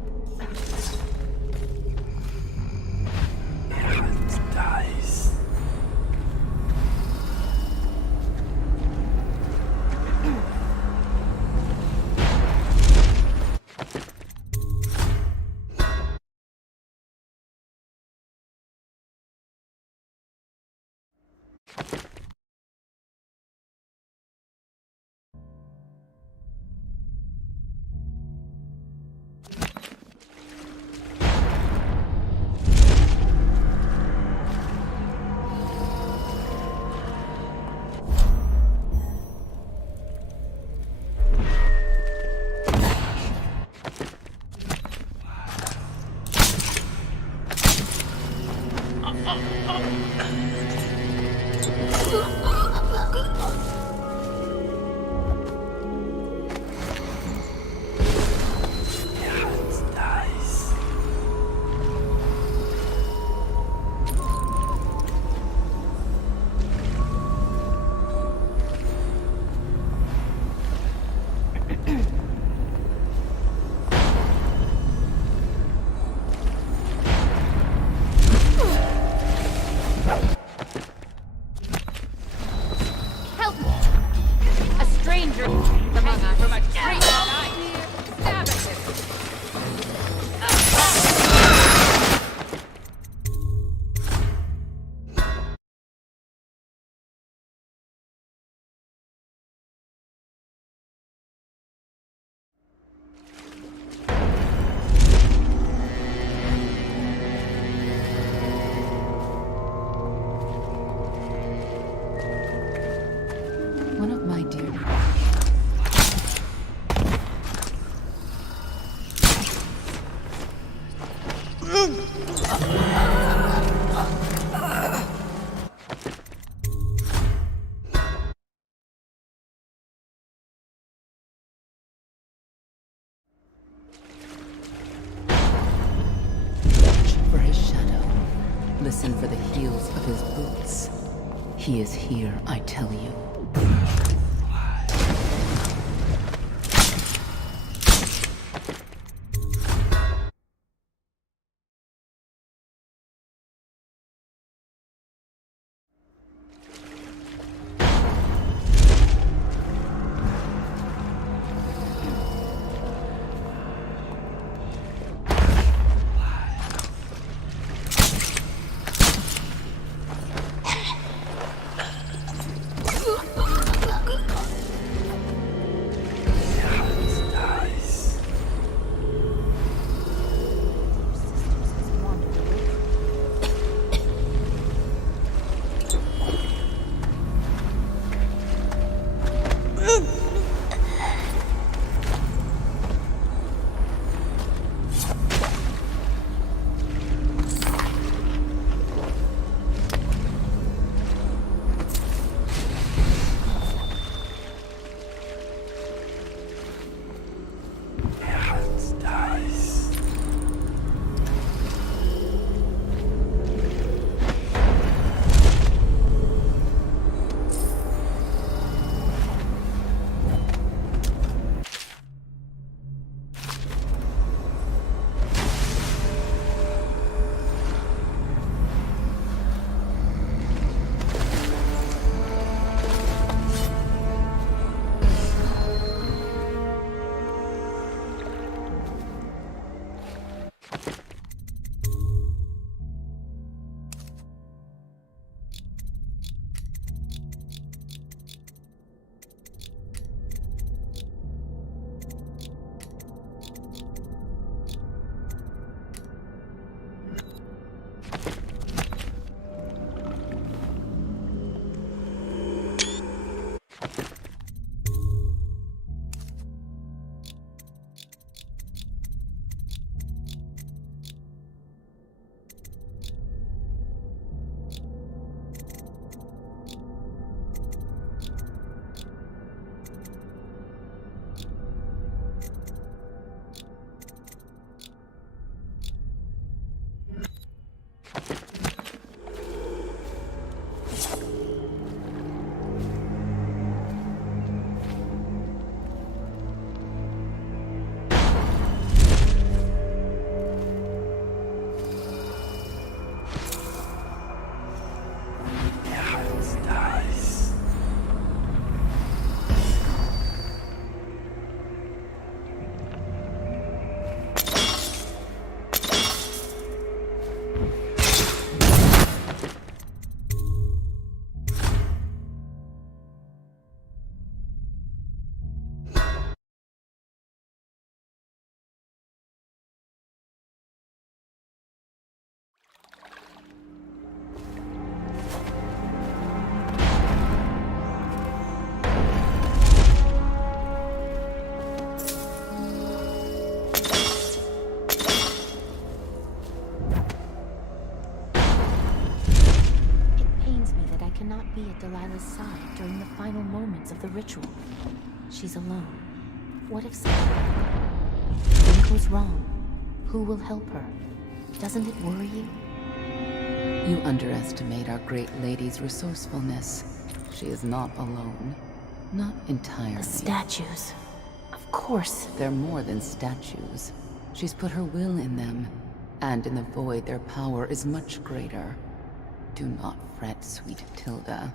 It dies. One of my dear... For his shadow. Listen for the heels of his boots. He is here, I tell you. Be at Delilah's side during the final moments of the ritual. She's alone. What if something goes wrong? Who will help her? Doesn't it worry you? You underestimate our great lady's resourcefulness. She is not alone. Not entirely. The statues. Of course. They're more than statues. She's put her will in them. And in the void, their power is much greater. Do not fret, sweet Tilda.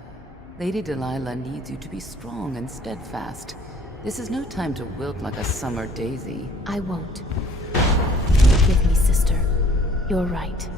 Lady Delilah needs you to be strong and steadfast. This is no time to wilt like a summer daisy. I won't. Forgive me, sister. You're right.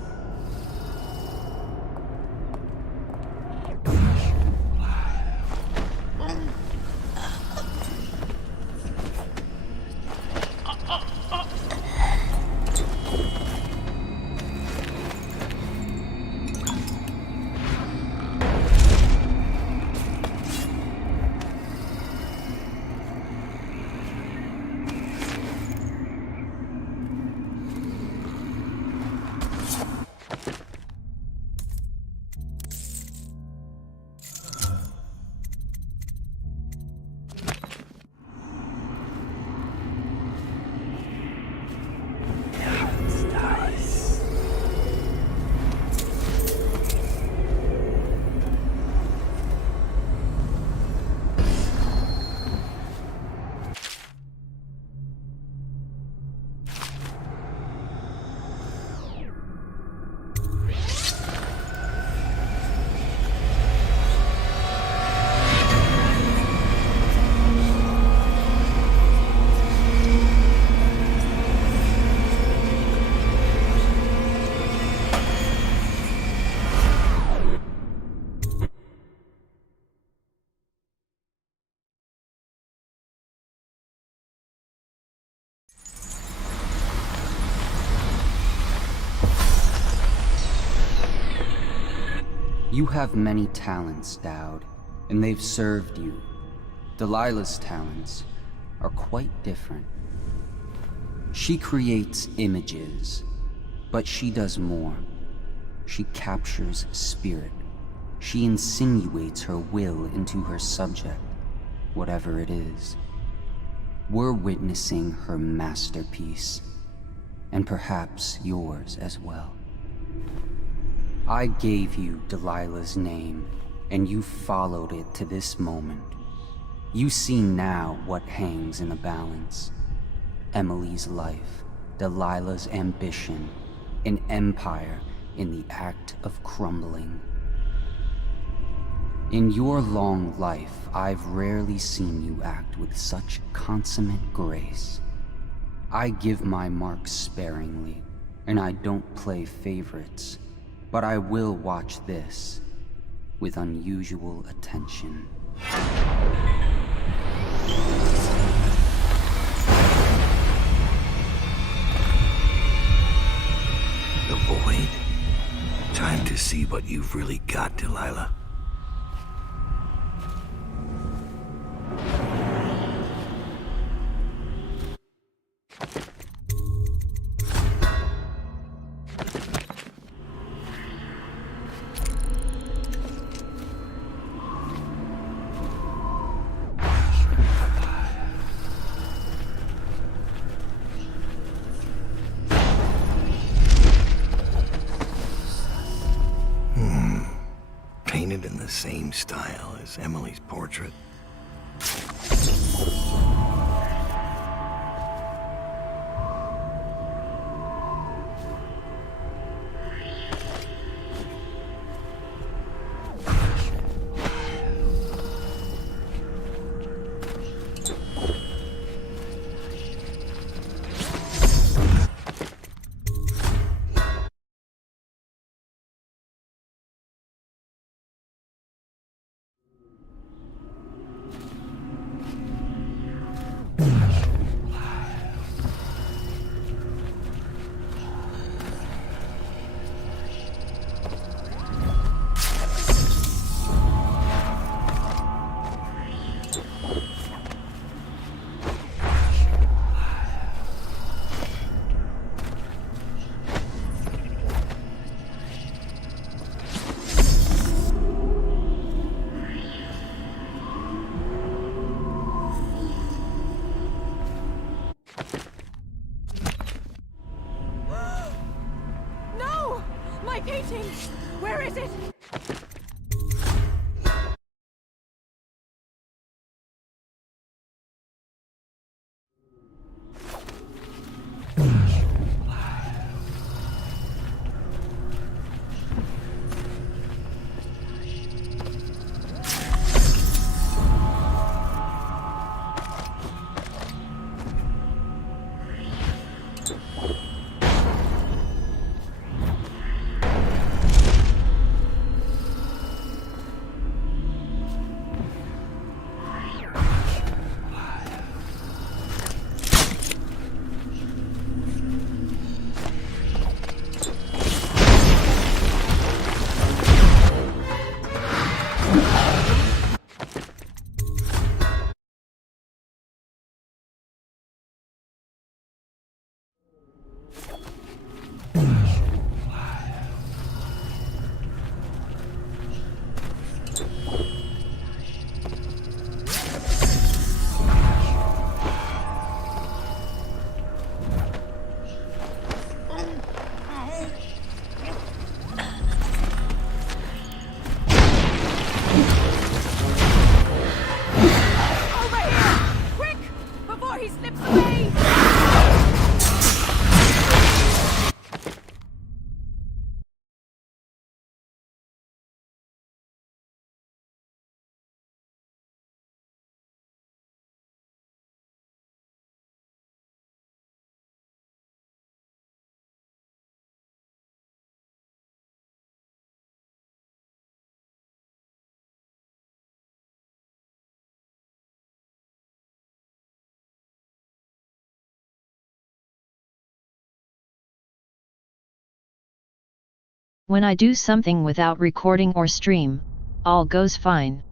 You have many talents, Dowd, and they've served you. Delilah's talents are quite different. She creates images, but she does more. She captures spirit. She insinuates her will into her subject, whatever it is. We're witnessing her masterpiece, and perhaps yours as well. I gave you Delilah's name, and you followed it to this moment. You see now what hangs in the balance. Emily's life, Delilah's ambition, an empire in the act of crumbling. In your long life, I've rarely seen you act with such consummate grace. I give my marks sparingly, and I don't play favorites, but I will watch this with unusual attention. The void. Time to see what you've really got, Delilah. Painted in the same style as Emily's portrait. My painting! Where is it? When I do something without recording or stream, all goes fine.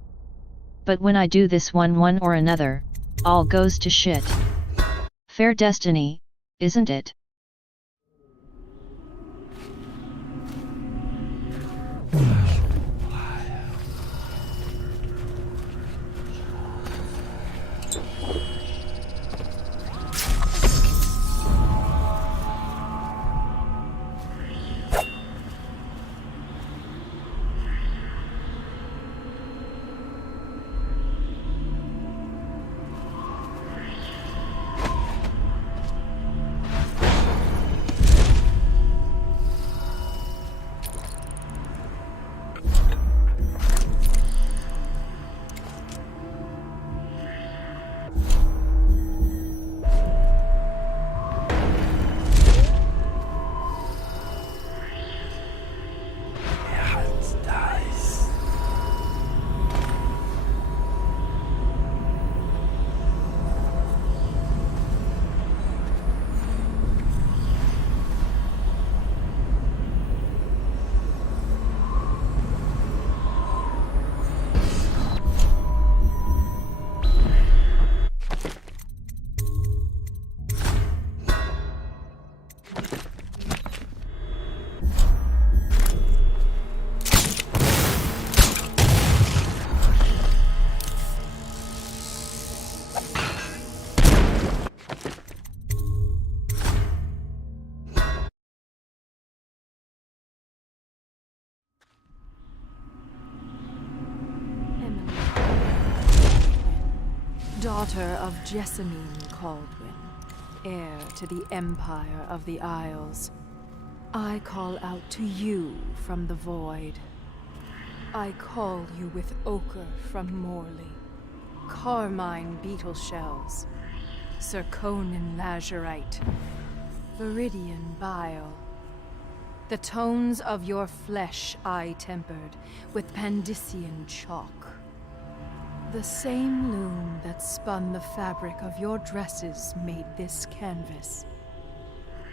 But when I do this one or another, all goes to shit. Fair destiny, isn't it? Daughter of Jessamine Caldwin, heir to the Empire of the Isles, I call out to you from the void. I call you with ochre from Morley, carmine beetle shells, zirconin lazurite, viridian bile. The tones of your flesh I tempered with Pandician chalk. The same loom that spun the fabric of your dresses made this canvas.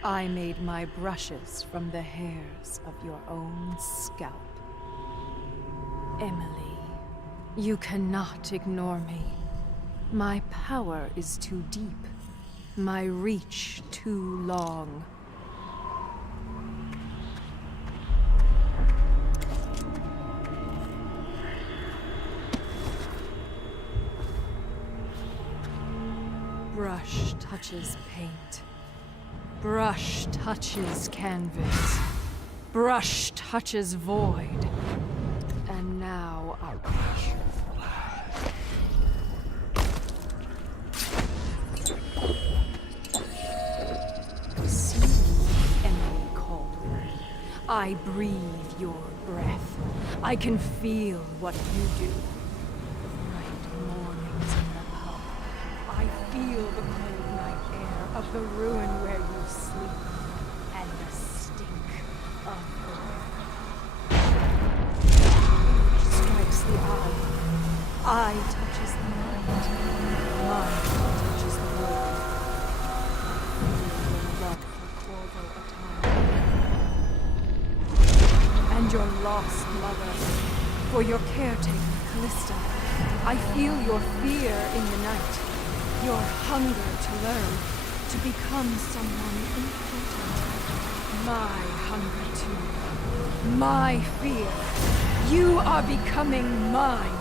I made my brushes from the hairs of your own scalp. Emily, you cannot ignore me. My power is too deep, my reach too long. Brush touches paint. Brush touches canvas. Brush touches void. And now I'll crush you. See, Emily Caldwin. I breathe your breath. I can feel what you do. Bright mornings in the pub. I feel the cold night air of the ruin where you sleep, and the stink of the river. Strikes the eye touches the mind touches the world. Feel your love for Corvo Atama, and your lost mother, for your caretaker, Callista. I feel your fear in the night. Your hunger to learn, to become someone important. My hunger too. My fear. You are becoming mine.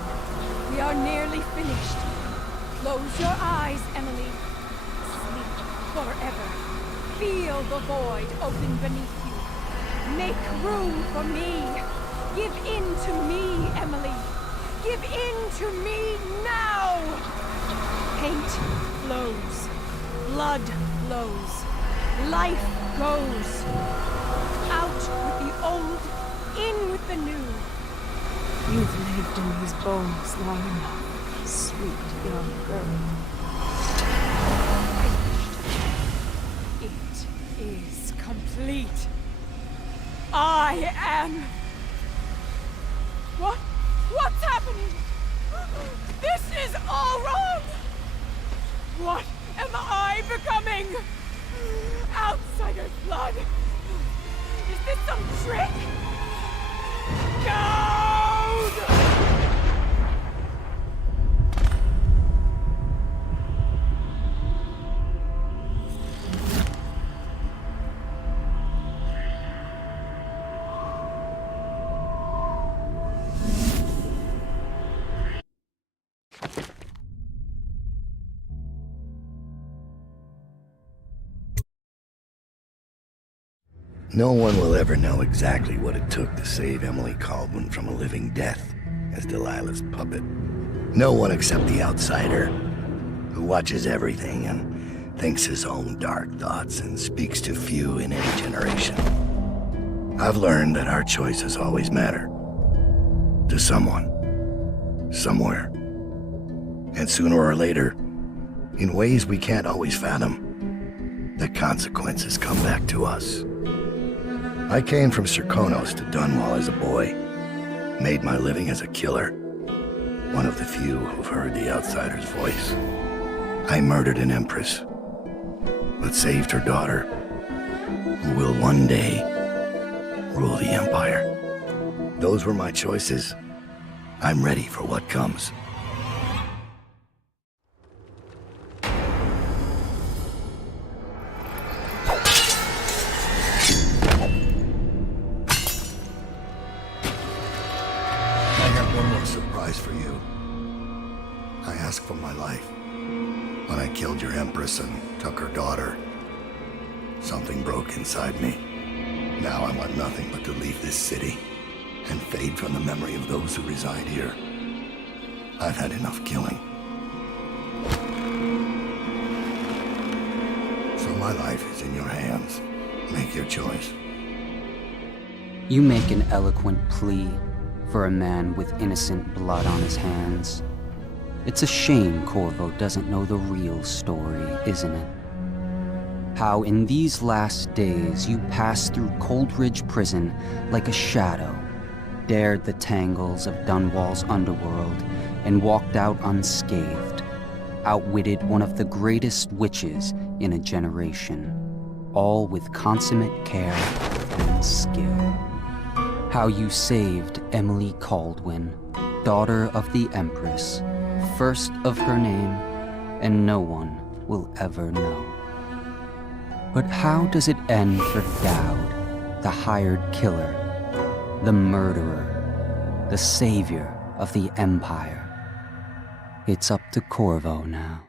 We are nearly finished. Close your eyes, Emily. Sleep forever. Feel the void open beneath you. Make room for me. Give in to me, Emily. Give in to me now! Paint flows. Blood flows. Life goes. Out with the old, in with the new. You've lived in these bones long enough, sweet young girl. Finished. It is complete. I am... What's happening? This is all wrong! What am I becoming? Outsider blood! Is this some trick? No one will ever know exactly what it took to save Emily Kaldwin from a living death as Delilah's puppet. No one except the outsider, who watches everything and thinks his own dark thoughts and speaks to few in any generation. I've learned that our choices always matter. To someone. Somewhere. And sooner or later, in ways we can't always fathom, the consequences come back to us. I came from Serkonos to Dunwall as a boy, made my living as a killer, one of the few who've heard the outsider's voice. I murdered an empress, but saved her daughter, who will one day rule the Empire. Those were my choices. I'm ready for what comes. For you. I asked for my life. When I killed your empress and took her daughter, something broke inside me. Now I want nothing but to leave this city and fade from the memory of those who reside here. I've had enough killing. So my life is in your hands. Make your choice. You make an eloquent plea for a man with innocent blood on his hands. It's a shame Corvo doesn't know the real story, isn't it? How in these last days you passed through Coldridge Prison like a shadow, dared the tangles of Dunwall's underworld, and walked out unscathed, outwitted one of the greatest witches in a generation, all with consummate care and skill. How you saved Emily Kaldwin, daughter of the Empress, first of her name, and no one will ever know. But how does it end for Dowd, the hired killer, the murderer, the savior of the Empire? It's up to Corvo now.